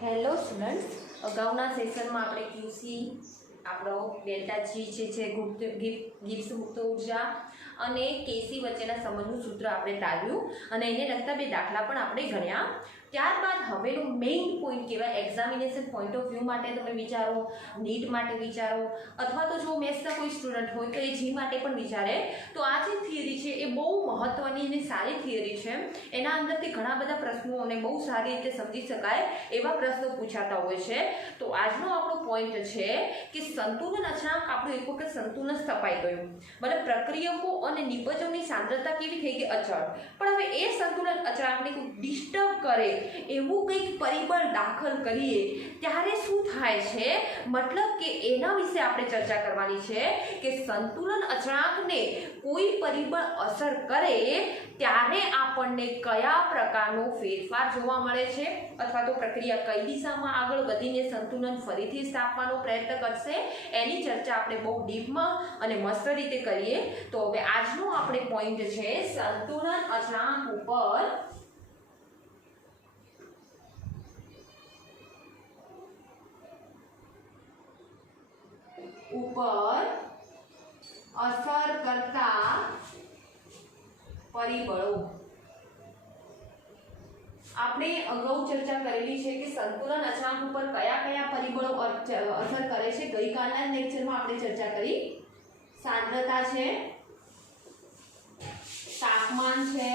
Hello students, અગાઉના સેશનમાં આપણે ક્યુસી, આપણો ડેલ્ટા જી છે ગિબ્સ મુક્ત ઉર્જા અને કેસી વચ્ચેના સંબંધનું સૂત્ર આપણે તાર્યું અને એને લગતા બે દાખલા પણ આપણે ગણ્યા. ત્યારબાદ હવેનું મેઇન પોઈન્ટ કહેવાય એક્ઝામિનેશન પોઈન્ટ ઓફ વ્યૂ માટે તમે વિચારો, નીટ માટે વિચારો, અથવા તો જો મેથ્સના કોઈ સ્ટુડન્ટ હોય તો એ જી માટે પણ વિચારે. તો આ જે થિયરી છે એ બહુ મહત્ત્વની અને સારી થિયરી છે. એના અંદરથી ઘણા બધા પ્રશ્નો અને બહુ સારી રીતે સમજી શકાય એવા પ્રશ્નો પૂછાતા હોય છે. તો આજનો આપણો પોઈન્ટ છે કે સંતુલન અચળાંક આપણું એક વખત સંતુલન સ્થપાઈ ગયું, મતલબ પ્રક્રિયકો અને નિપજોની સાંદ્રતા કેવી થઈ ગઈ અચળ, પણ હવે એ સંતુલન અચળાંકને કોઈ ડિસ્ટર્બ કરે એવું કંઈક પરિબળ દાખલ કરીએ ત્યારે શું થાય છે, મતલબ કે એના વિશે આપણે ચર્ચા કરવાની છે કે સંતુલન અચળાંકને કોઈ પરિબળ અસર કરે ત્યારે આપણને કયા પ્રકારનો ફેરફાર જોવા મળે છે, અથવા તો પ્રક્રિયા કઈ દિશામાં આગળ વધીને સંતુલન ફરીથી સ્થાપવાનો પ્રયત્ન કરશે, એની ચર્ચા આપણે બહુ ડીપમાં અને મસ્ત રીતે કરીએ. તો હવે આજનો આપણે પોઈન્ટ છે સંતુલન અચળાંક ઉપર અસર કરતા પરિબળો. આપણે અગાઉ ચર્ચા કરેલી છે કે સંતુલન અચળાંક ઉપર કયા કયા પરિબળો અસર કરે છે. ગઈકાલના લેક્ચરમાં આપણે ચર્ચા કરી. સાંદ્રતા છે, તાપમાન છે,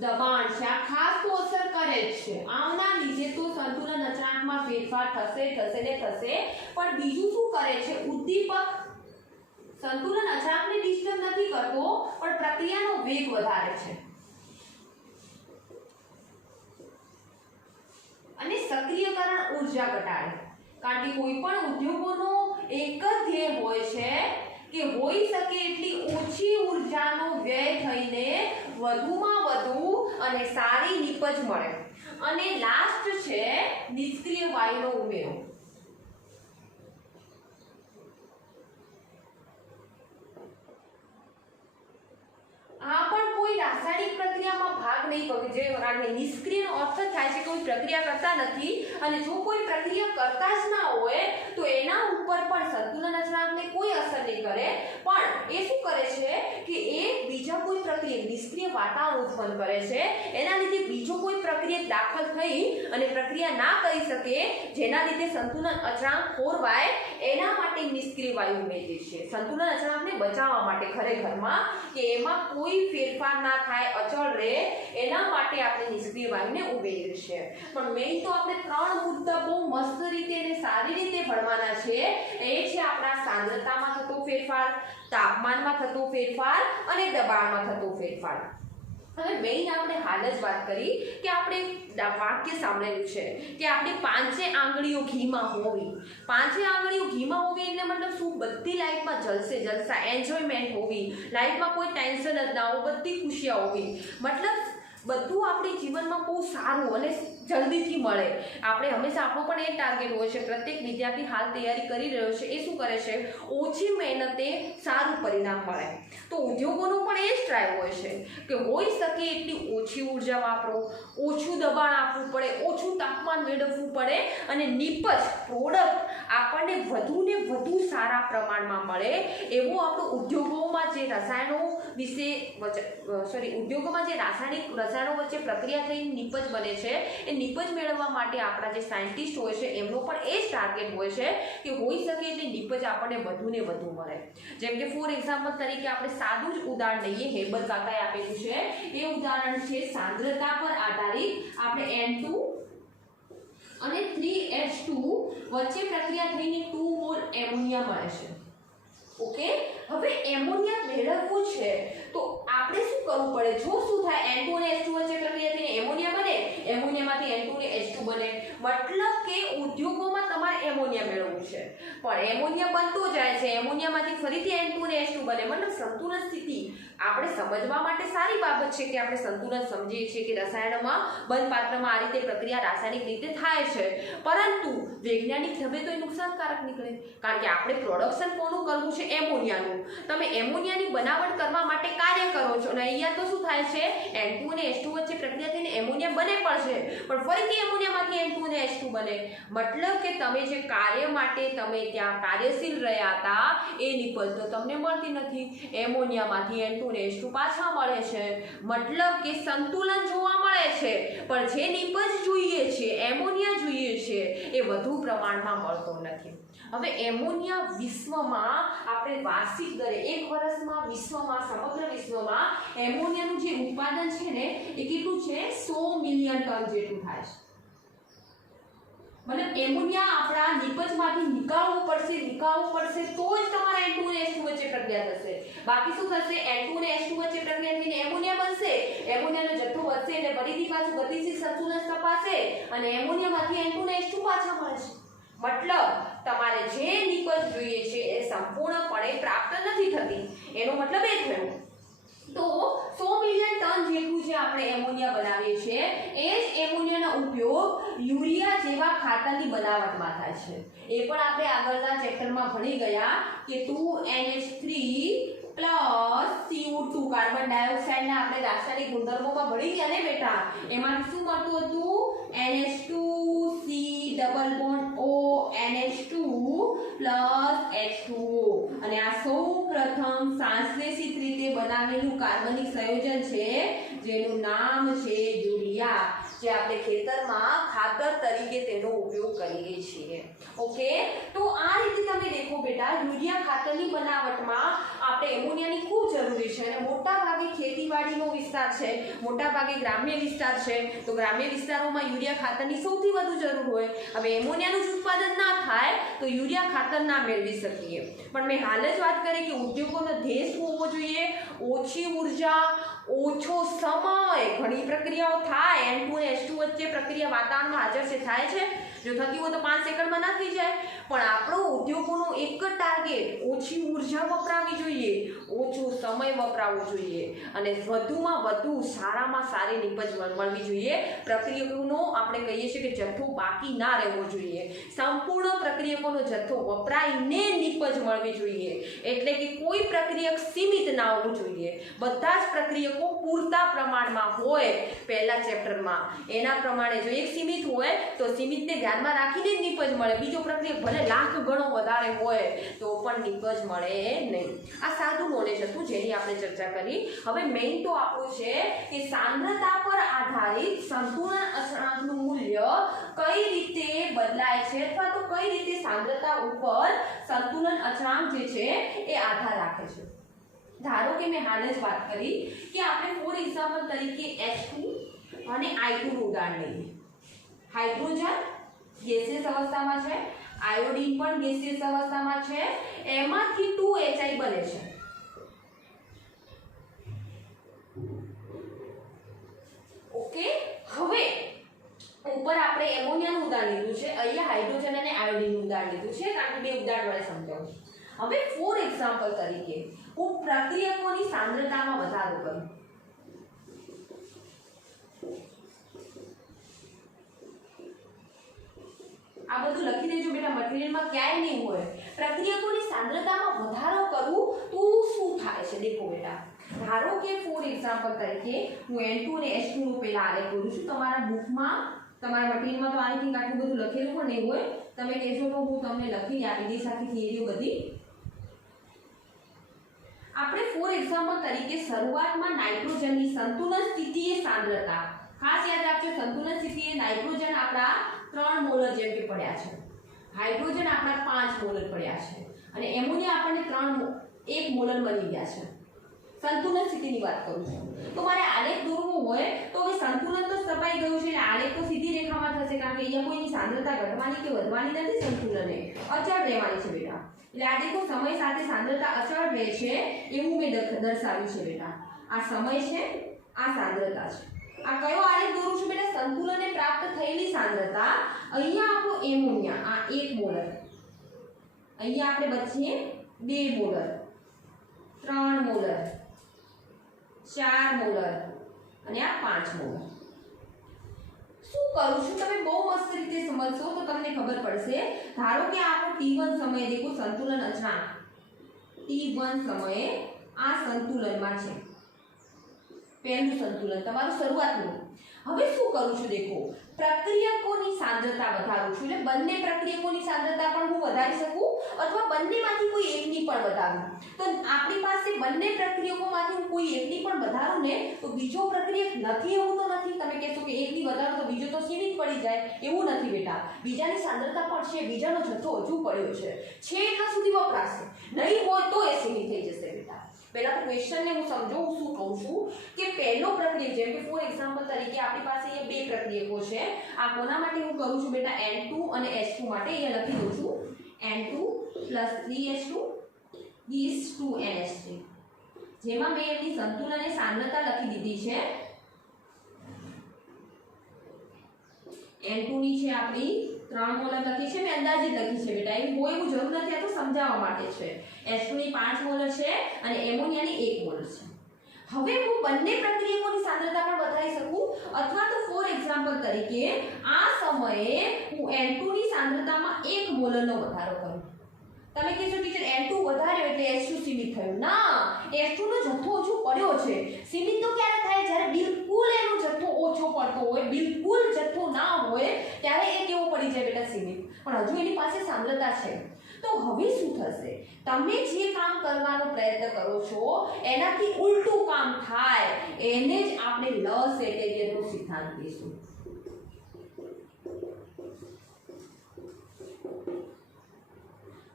દબાણ છે. આ ખાસ તો અસર કરે જ છે. આના લીધે તો સંતુલન અચળાંકમાં ફેરફાર થશે ને થશે. પણ બીજું શું કરે છે? ઉદ્દીપક સંતુલન અચળાંકને ડિસ્ટર્બ નથી કરતો, પણ પ્રક્રિયાનો વેગ વધારે છે. અને સક્રિયકરણ ઉર્જા ઘટાડે. કારણ કે કોઈ પણ ઉદ્યોગોનો એક જ ધ્યેય હોય છે કે હોઈ શકે એટલી ઓછી ઉર્જાનો વ્યય થઈને વધુમાં વધુ અને સારી નીપજ મળે. અને લાસ્ટ છે નિષ્ક્રિય વાયુનો ઉમેરો. આ પણ કોઈ રાસાયણિક પ્રક્રિયામાં ભાગ નહીં કરે. જે નિષ્ક્રિયનો અર્થ થાય છે કોઈ પ્રક્રિયા કરતા નથી, અને જો કોઈ પ્રક્રિયા કરતા જ ના હોય તો એના ઉપર પણ સંતુલન અચળાંકને કોઈ અસર નહીં કરે. પણ એ શું કરે છે કે એ બીજા કોઈ પ્રક્રિયા નિષ્ક્રિય વાતાવરણ ઉત્પન્ન કરે છે. એના લીધે બીજો કોઈ પ્રક્રિયા દાખલ થઈ અને પ્રક્રિયા ના કરી શકે, જેના લીધે સંતુલન અચળાંક ખોરવાય, એના માટે નિષ્ક્રિય વાયુ ઉમેરીએ છીએ સંતુલન અચળાંકને બચાવવા માટે. ખરેખરમાં કે એમાં કોઈ ફેરફાર ના થાય, અચળ રહે, એના માટે આપણે નિષ્ક્રિય વાયુને ઉમેરીએ છીએ. પણ મેઇન તો આપણે ત્રણ મુદ્દા બહુ મસ્ત રીતે અને સારી રીતે ભણવાના છે. એ છે આપણા સાંદ્રતામાં થતો ફેરફાર, તાપમાનમાં થતો ફેરફાર અને દબાણમાં થતો ફેરફાર. હવે મેઇન આપણે હાલ જ વાત કરી કે આપણે વાક્ય સાંભળેલું છે કે આપણી પાંચે આંગળીઓ ઘીમાં હોવી. પાંચે આંગળીઓ ઘીમાં હોવી એટલે મતલબ શું? બધી લાઈફમાં જલસા, એન્જોયમેન્ટ હોવી, લાઈફમાં કોઈ ટેન્શન જ ના હોય, બધી ખુશિયા હોવી. મતલબ બધું આપણી જીવનમાં બહુ સારું અને જલ્દીથી મળે. આપણે હંમેશા આપણો પણ એ ટાર્ગેટ હોય છે. પ્રત્યેક વિદ્યાર્થી હાલ તૈયારી કરી રહ્યો છે એ શું કરે છે? ઓછી મહેનતે સારું પરિણામ મળે. તો ઉદ્યોગોનો પણ એ જ ટ્રાય હોય છે કે હોઈ શકે એટલી ઓછી ઉર્જા વાપરો, ઓછું દબાણ આપવું પડે, ઓછું તાપમાન મેળવવું પડે, અને નિપજ પ્રોડક્ટ આપણને વધુને વધુ સારા પ્રમાણમાં મળે. એવું આપણું ઉદ્યોગોમાં જે રસાયણો રસાયણો વચ્ચે પ્રક્રિયા થઈને નિપજ બને છે, એ નિપજ મેળવવા માટે આપણા જે સાયન્ટિસ્ટ હોય છે એમનો પણ એ જ ટાર્ગેટ હોય છે કે હોઈ શકે એટલી નિપજ આપણને વધુને વધુ મળે. જેમ કે ફોર એક્ઝામ્પલ તરીકે આપણે સાદું જ ઉદાહરણ લઈએ, હેબર કાકાએ આપેલું છે. એ ઉદાહરણ છે સાંદ્રતા પર આધારિત. આપણે N2 અને 3H2 વચ્ચે પ્રક્રિયા થઈને 2 મોલ એમોનિયા મળે છે. ઓકે, હવે એમોનિયા મેળવવું છે તો આપણે શું કરવું પડે? જો શું થાય, N2 અને H2 વચ્ચે પ્રક્રિયા થઈને એમોનિયા બને, એમોનિયામાંથી N2 અને H2 બને. મતલબ કે ઉદ્યોગોમાં તમારે એમોનિયા મેળવવું છે, પણ એમોનિયા બનતો જાય છે, એમોનિયામાંથી ફરીથી N2 અને H2 બને. મતલબ સંતુલન સ્થિતિ આપણે સમજવા માટે સારી બાબત છે કે આપણે સંતુલન સમજીએ છીએ કે રસાયણમાં બંધપાત્રમાં આ રીતે પ્રક્રિયા રાસાયણિક રીતે થાય છે, પરંતુ વૈજ્ઞાનિક ઢબે તો એ નુકસાનકારક નીકળે. કારણ કે આપણે પ્રોડક્શન કોનું કરવું છે? એમોનિયાનું. તમે એમોનિયાની બનાવટ કરવા માટે કાર્ય કરો છો અને અહીંયા તો શું થાય છે? N2 અને H2 વચ્ચે પ્રક્રિયા થઈને એમોનિયા બને પણ મળશે, પણ ફરીથી એમોનિયામાંથી N2 અને H2 બને. મતલબ કે તમે જે કાર્ય માટે તમે ત્યાં કાર્યશીલ રહ્યા હતા એ નિપજ તો તમને મળતી નથી. એમોનિયામાંથી N2 અને H2 પાછા મળે છે. મતલબ કે સંતુલન જોવા મળે છે, પણ જે નિપજ જોઈએ છે, એમોનિયા જોઈએ છે, એ વધુ પ્રમાણમાં મળતો નથી. હવે એમોનિયા વિશ્વમાં આપણે વાર્ષિક દરે એક વર્ષમાં વિશ્વમાં સમગ્ર વિશ્વમાં એમોનિયાનું જે ઉત્પાદન છે ને એ કેટલું છે? 100 મિલિયન ટન જેટલું થાય છે. મતલબ એમોનિયા આપણા નિપજમાંથી નીકાળવું પડશે તો જ તમારા N2 અને H2 વચ્ચે પ્રક્રિયા થશે. બાકી શું થશે? N2 અને H2 વચ્ચે પ્રક્રિયા થઈને એમોનિયા બનશે. એમોનિયાનો જથ્થો વધશે એટલે ફરીથી પાછું ગતિશીલ સંતુલન તપાસે અને એમોનિયામાંથી N2 અને H2 પાછા મળે છે. મતલબ તમારે જે નિપજ જોઈએ છે એ સંપૂર્ણપણે પ્રાપ્ત નથી થતી. એનો મતલબ એ થયો તો 100 મિલિયન ટન જેટલું જે આપણે એમોનિયા બનાવીએ છીએ એ જ એમોનિયાનો ઉપયોગ યુરિયા જેવા ખાતરની બનાવટમાં થાય છે. એ પણ આપણે આગળના ચેપ્ટરમાં ભણી ગયા કે 2NH3 CO2 કાર્બન ડાયોક્સાઇડના આપણે રાસાયણિક ગુણધર્મોમાં ભણી ગયા ને બેટા. એમાંથી શું મળતું હતું? NH2 C double bond O NH2 H2O. અને આ સૌ પ્રથમ સંશ્લેષિત રીતે બનાવેલું કાર્બનિક સંયોજન છે જેનું નામ છે યુરિયા, જે આપણે ખેતરમાં ખાતર તરીકે તેનો ઉપયોગ કરીએ છીએ. ઓકે, તો આ રીતે તમે દેખો બેટા, યુરિયા ખાતરની બનાવટમાં આપણે એમોનિયાની ખૂબ જરૂરી છે. અને મોટા ભાગે ખેતીવાડીનો વિસ્તાર છે, મોટા ભાગે ગ્રામ્ય વિસ્તાર છે, તો ગ્રામ્ય વિસ્તારોમાં યુરિયા ખાતરની સૌથી વધુ જરૂર હોય. હવે એમોનિયાનું જ ઉત્પાદન ના થાય તો યુરિયા ખાતર ના મેળવી શકીએ. પણ મેં હાલ જ વાત કરી કે ઉદ્યોગોનો ધ્યેય શું હોવો જોઈએ? ઓછી ઉર્જા, ઓછો સમય. ઘણી પ્રક્રિયાઓ થાય, N2 અને H2 વચ્ચે પ્રક્રિયા વાતાવરણમાં હાજર છે, થાય છે. જો થતી હોય તો 5 સેકન્ડમાં ના થઈ જાય. પણ આપણો ઉદ્યોગોનો એક જ ટાર્ગેટ ઓછી ઉર્જા વપરાવી જોઈએ, ઓછો સમય વપરાવવો જોઈએ અને વધુમાં વધુ સારામાં સારી નિપજ મળવી જોઈએ. પ્રક્રિયકોનો આપણે કહીએ છીએ કે જથ્થો બાકી ના રહેવો જોઈએ. સંપૂર્ણ પ્રક્રિયકોનો જથ્થો વપરાઈને નિપજ મળવી જોઈએ. એટલે કે કોઈ પ્રક્રિયક સીમિત ના હોવું જોઈએ. બધા જ પ્રક્રિયકો પૂરતા પ્રમાણમાં હોય. પહેલા ચેપ્ટરમાં એના પ્રમાણે જો એક સીમિત હોય તો સીમિતને ધ્યાનમાં રાખીને જ નિપજ મળે. બીજો પ્રક્રિયક ભલે લાખ ગણો વધારે હોય તો પણ નિપજ મળે નહીં. આ સાદું નોલેજ હતું જેની આપણે ચર્ચા કરી. હવે મેઇન તો આપણું છે કે સાંદ્રતા પર આધારિત સંતુલન અચળાંકનું મૂલ્ય કઈ રીતે બદલાય છે અથવા તો કઈ રીતે સાંદ્રતા ઉપર સંતુલન અચળાંક જે છે એ આધાર રાખે છે. ધારો કે મેં હાલ જ વાત કરી કે આપણે ફોર એક્ઝામ્પલ તરીકે H2 અને I2 નું ઉદાહરણ લઈએ. હાઇડ્રોજન ગેસિયસ અવસ્થામાં છે, આયોડીન પણ ગેસિયસ અવસ્થામાં છે, એમાંથી 2HI બને છે. ઓકે, હવે ઉપર આપણે એમોનિયાનું ઉદાહરણ લીધું છે, અહીંયા હાઇડ્રોજન અને આયોડીનનું ઉદાહરણ લીધું છે કારણ કે બે ઉદાહરણ વડે સમજાવું. હવે ફોર એક્ઝામ્પલ તરીકે હું પ્રક્રિયકોની સાંદ્રતામાં વધારો કરું. આ બધું લખી દેજો બેટા, મટીરીયલમાં ક્યાંય નહીં હોય. પ્રક્રિયકોની સાંદ્રતામાં વધારો કરું તો શું થાય છે? દેખો બેટા, ધારો કે ફોર એક્ઝામ્પલ તરીકે હું N2 અને H2 નું પહેલા આલેખ કરું છું. તમારા બુકમાં, તમારા મટીરીયલમાં તો આઈ થિંક આટલું બધું લખેલું પણ નહીં હોય. તમે કહેશો તો હું તમને લખીને આપી દઈશ આખી થિયરીઓ બધી. આપણે ફોર એક્ઝામ્પલ તરીકે શરૂઆતમાં નાઇટ્રોજનની સંતુલન સ્થિતિએ સાંદ્રતા, ખાસ યાદ રાખજો, સંતુલન સ્થિતિએ નાઇટ્રોજન આપણા 3 મોલર જેમ કે પડ્યા છે, હાઇડ્રોજન આપણા 5 મોલર પડ્યા છે અને એમોનિયા આપણને 1 મોલર બની ગયા છે. સંતુલન સ્થિતિની વાત કરું છું. તો મારે આલેખ દોરવો હોય તો હવે સંતુલન તો સ્થપાઈ ગયું છે એટલે આલેખ તો સીધી રેખામાં થશે કારણ કે અહીંયા કોઈની સાંદ્રતા ઘટવાની કે વધવાની નથી, સંતુલને અચળ રહેવાની છે બેટા. એટલે આ દેખો, સમય સાથે સાંદ્રતા અચળ રહે છે એવું મેં દર્શાવ્યું છે બેટા. આ સમય છે, આ સાંદ્રતા છે. આ કયો આલેખ દોરું છું બેટા? સંતુલને પ્રાપ્ત થયેલી સાંદ્રતા. અહીંયા આપણો એમોનિયા આ 1 મોલર, અહીંયા આપણે બચીએ 2 મોલર, 3 મોલર, 4 મોલર અને આ 5 મોલર. શું કરું છું તમે બહુ મસ્ત રીતે સમજશો તો તમને ખબર પડશે. ધારો કે આપણો T1 સમયે દેખો સંતુલન અચળાંક, T1 સમયે આ સંતુલનમાં છે, પહેલું સંતુલન તમારું શરૂઆતનું. હવે શું કરું છું દેખો, પ્રક્રિયકોની સાંદ્રતા વધારું છું, એટલે બંને પ્રક્રિયકોની સાંદ્રતા પણ હું વધારી શકું અથવા બંનેમાંથી કોઈ એકની પણ વધારું. તો આપણી પાસે બંને પ્રક્રિયકોમાંથી હું કોઈ એકની પણ વધારું ને તો બીજો પ્રક્રિયક નથી એવું તો નથી. તમે કહેશો કે એકની વધારો તો બીજો તો સીમિત પડી જાય, એવું નથી બેટા. બીજાની સાંદ્રતા પણ છે, બીજાનો જથ્થો હજુ પડ્યો છે એટલા સુધી વપરાશે, નહીં હોય તો એ સીમિત થઈ જશે બેટા. પહેલા તો ક્વેશ્ચનને હું સમજાવું શું કહું છું કે પહેલો પ્રક્રિયક, જેમ કે ફોર એક્ઝામ્પલ તરીકે આપણી પાસે અહીંયા બે પ્રક્રિયકો છે. આ કોના માટે હું કરું છું બેટા, N2 અને H2 માટે. અહીંયા લખી દઉં છું N2 + 3H2 is 2NH3, જેમાં મેં એની સંતુલન અને સાંદ્રતા લખી દીધી છે. N2 ની છે આપણી 3 મોલર લખી છે, મેં અંદાજિત લખી છે બેટા, એવું હોય એવું જરૂર નથી, આ તો સમજાવવા માટે છે. H2 ની 5 મોલર છે અને એમોનિયાની 1 મોલર છે. હવે હું બંને પ્રક્રિયકોની સાંદ્રતા પણ વધારી શકું અથવા તો ફોર એક્ઝામ્પલ તરીકે આ સમયે હું N2 ની સાંદ્રતામાં 1 મોલરનો વધારો કરું. તમે કહેશો ટીચર N2 વધાર્યો એટલે H2 સીમિત થયું. ના, H2 નો જથ્થો ઓછો પડ્યો છે. સીમિત તો ક્યારે થાય, જ્યારે બિલકુલ એનો જથ્થો ઓછો પડતો હોય, બિલકુલ જથ્થો ના હોય ત્યારે એ કેવો પડી જાય બેટા, સીમિત. પણ હજુ એની પાસે સાંદ્રતા છે. તો હવે શું થશે, તમે જે કામ કરવાનો પ્રયત્ન કરો છો એનાથી ઉલટું કામ થાય, એને જ આપણે લસેટેરિયનનો સિદ્ધાંત કહીશું.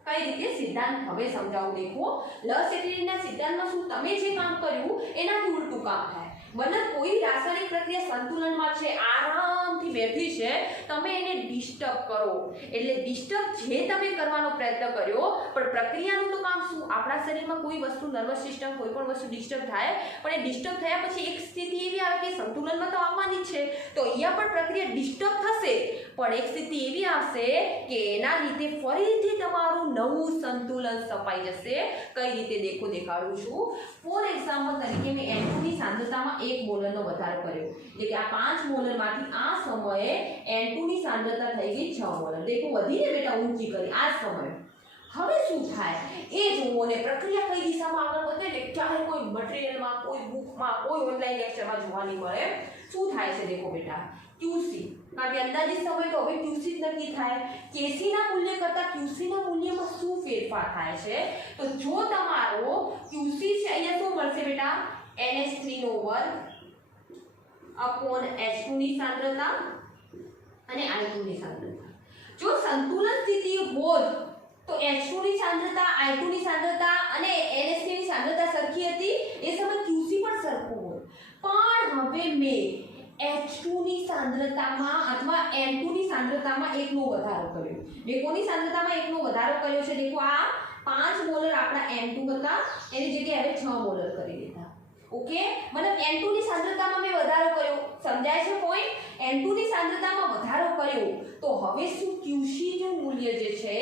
કઈ રીતે સિદ્ધાંત હવે સમજાવું દેખો. લસેટેરિયનના સિદ્ધાંતમાં શું, તમે જે કામ કર્યું એનાથી ઉલટું કામ થાય. મતલબ કોઈ રાસાયણિક પ્રક્રિયા સંતુલનમાં છે, આરામથી બેઠી છે, તમે એને ડિસ્ટર્બ કરો એટલે ડિસ્ટર્બ જે તમે કરવાનો પ્રયત્ન કર્યો, પણ પ્રક્રિયાનું તો કામ શું, આપણા શરીરમાં કોઈ વસ્તુ, નર્વસ સિસ્ટમ કોઈ પણ વસ્તુ ડિસ્ટર્બ થાય, પણ એ ડિસ્ટર્બ થયા પછી એક સ્થિતિ એવી આવે કે સંતુલનમાં તો આવવાની છે, તો અહીંયા પણ પ્રક્રિયા ડિસ્ટર્બ થશે, પણ એક સ્થિતિ એવી આવશે કે એના લીધે ફરીથી તમારું નવું સંતુલન સ્થપાઈ જશે. કઈ રીતે દેખો, દેખાડું છું. ફોર એક્ઝામ્પલ તરીકે મેં N2 ની સાંદ્રતામાં 1 મોલરનો વધારો કર્યો, એટલે કે આ 5 મોલરમાંથી આ સમયે N2 ની સાંદ્રતા થઈ ગઈ 6 મોલર. દેખો વધીને બેટા ઊંચી કરી આ સમયે. હવે શું થાય એ જુઓ ને, પ્રક્રિયા કઈ દિશામાં આગળ વધે ને ક્યારે કોઈ મટીરીયલમાં, કોઈ બુકમાં, કોઈ ઓનલાઈન લેક્ચરમાં જોવા નહીં મળે. શું થાય છે દેખો બેટા, QC, કારણ કે અંદાજિત સમય તો હવે QC જ નક્કી થાય. KC ના મૂલ્ય કરતા QC ના મૂલ્યમાં શું ફેરફાર થાય છે, તો જો તમારો QC છે અહીંયા શું મળશે બેટા, NH3 નો વર્ગ અપોન H2 ની સાંદ્રતા અને I2 ની સાંદ્રતા. જો સંતુલન સ્થિતિ હોત તો H2 ની સાંદ્રતા, I2 ની સાંદ્રતા અને NH3 ની સાંદ્રતા સરખી હતી, એ સમય QC પણ સરખું હોત. પણ હવે મેં H2 ની સાંદ્રતામાં અથવા N2 ની સાંદ્રતામાં 1 નો વધારો કર્યો. કોની સાંદ્રતામાં 1 નો વધારો કર્યો છે, દેખો આ 5 મોલર આપણા N2 હતા, એની જગ્યાએ હવે 6 મોલર કરી દીધા. ઓકે, મતલબ N2 ની સાંદ્રતામાં મેં વધારો કર્યો, સમજાય છે પોઈન્ટ? N2 ની સાંદ્રતામાં વધારો કર્યો તો હવે શું QC નું મૂલ્ય જે છે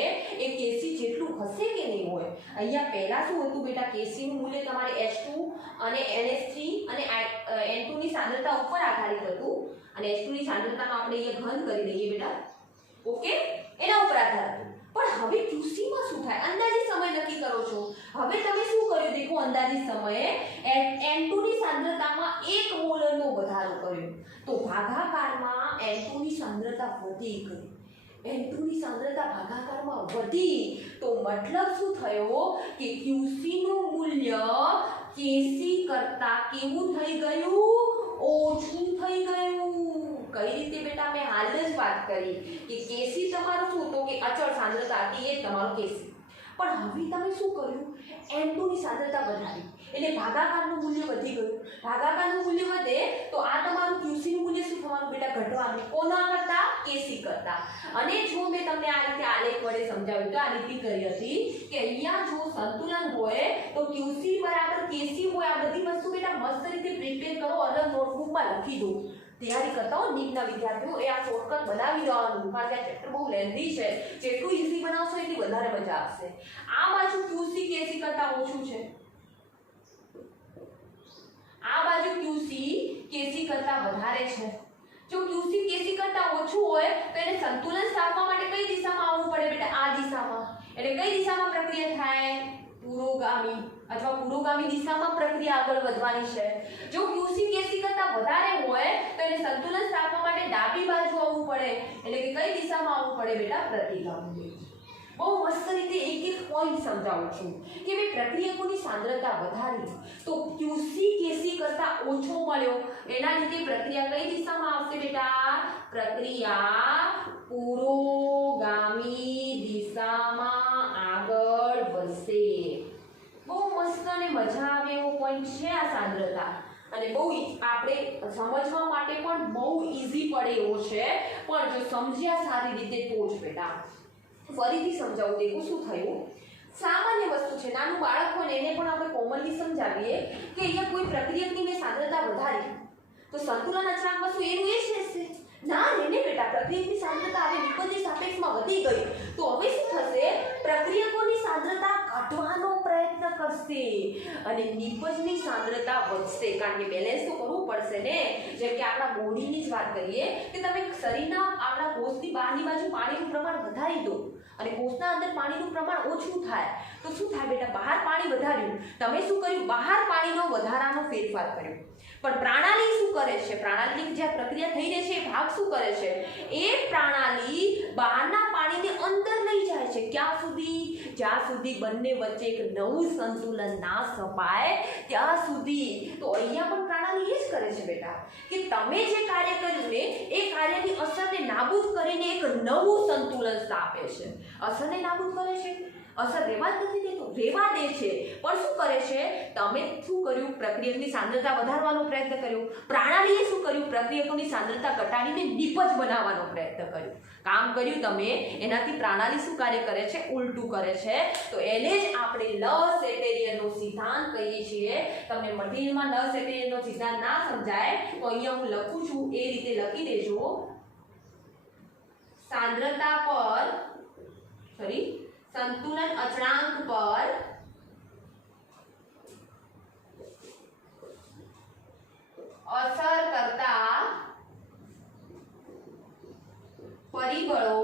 એ KC જેટલું હશે કે નહીં હોય. અહીંયા પહેલા શું હતું બેટા, KC નું મૂલ્ય તમારે H2 અને NH3 અને N2 ની સાંદ્રતા ઉપર આધારિત હતું, અને H2 ની સાંદ્રતાનો આપણે અહીંયા ઘન કરી દઈએ બેટા. ઓકે, એના ઉપર આધાર હતું. પણ હવે QC માં શું થાય, અંદાજિત સમય નક્કી કરો છો. હવે તમે શું કર્યું દેખો, અંદાજિત સમયે N2 ની સાંદ્રતામાં 1 મોલરનો વધારો કર્યો, તો ભાગાકારમાં N2 ની સાંદ્રતા વધી ગઈ. N2 ની સાંદ્રતા ભાગાકારમાં વધી તો મતલબ શું થયો કે QC નું મૂલ્ય KC કરતા કેવું થઈ ગયું, ઓછું થઈ ગયું. કઈ રીતે બેટા, મેં હાલ જ વાત કરી કે KC તમારું શું તો કે અચળ સાંદ્રતા હતી, એ તમારું KC. પણ હવે તમે શું કર્યું, N2 ની સાંદ્રતા વધારી એટલે ભાગાકારનું મૂલ્ય વધી ગયું. ભાગાકારનું મૂલ્ય વધે તો આ તમારું QC નું મૂલ્ય શું થવાનું બેટા, ઘટવાનું. કોના કરતા, KC કરતા. અને જો મેં તમને આ રીતે આલેખ વડે સમજાવ્યું તો આ રીતે કરી હતી કે અહીંયા જો સંતુલન હોય તો QC બરાબર KC હોય. આ બધી વસ્તુ બેટા મસ્ત રીતે પ્રિપેર કરો, અલગ નોટબુકમાં લખી દો. તૈયારી કરતા હો નીટના વિદ્યાર્થીઓ, એ આ શોર્ટકટ બનાવી દેવાનું, કારણ કે આ ચેપ્ટર બહુ લેન્ધી છે. જેટલું ઈઝી બનાવશો એટલી વધારે મજા આવશે. આ બાજુ QC KC કરતા ઓછું છે, આ બાજુ QC KC કરતા વધારે છે. જો QC KC કરતા ઓછું હોય તો એને સંતુલન સ્થાપવા માટે કઈ દિશામાં આવવું પડે બેટા, આ દિશામાં. એટલે કઈ દિશામાં પ્રક્રિયા થાય, પુરોગામી. અથવા પુરોગામી દિશામાં પ્રક્રિયા આગળ વધવાની છે। જો QC KC કરતા વધારે હોય તો એને સંતુલન સ્થાપવા માટે ડાબી બાજુ આવવું પડે, એટલે કે કઈ દિશામાં આવવું પડે બેટા? પ્રતિગામી। બહુ મસ્ત રીતે એક એક પોઈન્ટ સમજાવું છું કે ભાઈ પ્રક્રિયકોની સાંદ્રતા વધારી તો QC KC કરતા ઓછો મળ્યો, એના લીધે પ્રક્રિયા કઈ દિશામાં આવશે બેટા? પ્રક્રિયા પુરોગામી દિશામાં આગળ વધશે। બહુ મસ્ત અને મજા આવે એવો પોઈન્ટ છે આ સાંદ્રતા, અને બહુ આપણે સમજવા માટે પણ બહુ ઈઝી પડે એવો છે, પણ જો સમજ્યા સારી રીતે તો જ બેટા। ફરીથી સમજાવું, દેખો શું થયું। સામાન્ય વસ્તુ છે, નાનું બાળક હોય એને પણ આપણે કોમનલી સમજાવીએ કે અહીંયા કોઈ પ્રક્રિયકની મેં સાંદ્રતા વધારી તો સંતુલન અચળાંકમાં શું એનું એ જ રહેશે? ના રે ને બેટા, પ્રક્રિયકની સાંદ્રતા હવે નિપજની સાપેક્ષમાં વધી ગઈ તો હવે શું થશે? પ્રક્રિયકોની સાંદ્રતા ઘટવાનો પ્રયત્ન કરશે અને નિપજની સાંદ્રતા વધશે, કારણ કે બેલેન્સ તો કરવું પડશે ને। જેમ કે આપણા બોડીની જ વાત કરીએ કે તમે શરીરના આપણા કોષની બહારની બાજુ પાણીનું પ્રમાણ વધારી દો અને કોષના અંદર પાણીનું પ્રમાણ ઓછું થાય તો શું થાય બેટા? બહાર પાણી વધાર્યું, તમે શું કર્યું? બહાર પાણીનો વધારાનો ફેરફાર કર્યો, પણ પ્રણાલી શું કરે છે? પ્રણાલી જે પ્રક્રિયા થઈ રહી છે એ ભાગ શું કરે છે? એ પ્રણાલી બહારના પાણીને અંદર લઈ જાય છે, ક્યાં સુધી? જ્યાં સુધી બંને વચ્ચે એક નવું સંતુલન ના સ્થપાય ત્યાં સુધી। તો અહીંયા પણ પ્રણાલી એ જ કરે છે બેટા કે તમે જે કાર્ય કર્યું ને એ કાર્યની અસરને નાબૂદ કરીને એક નવું સંતુલન સ્થાપે છે। અસરને નાબૂદ કરે છે, અસર રહેવા જ નથી દેતો, રહેવા દે છે, પણ શું કરે છે? તમે શું કર્યું? પ્રક્રિયકની સાંદ્રતા વધારવાનો પ્રયત્ન કર્યો, પ્રણાલીએ શું કર્યું? પ્રક્રિયકોની સાંદ્રતા ઘટાડીને નિપજ બનાવવાનો પ્રયત્ન કર્યો, કામ કર્યું તમે, એનાથી પ્રણાલી શું કાર્ય કરે છે? ઉલટું કરે છે। તો એને જ આપણે લસેટેરિયનનો સિદ્ધાંત કહીએ છીએ। તમને મટીરિયલમાં લસેટેરિયનનો સિદ્ધાંત ના સમજાય તો અહીંયા હું લખું છું એ રીતે લખી દેજો। સાંદ્રતા પર સંતુલન અચળાંક પર અસર કરતા પરિબળો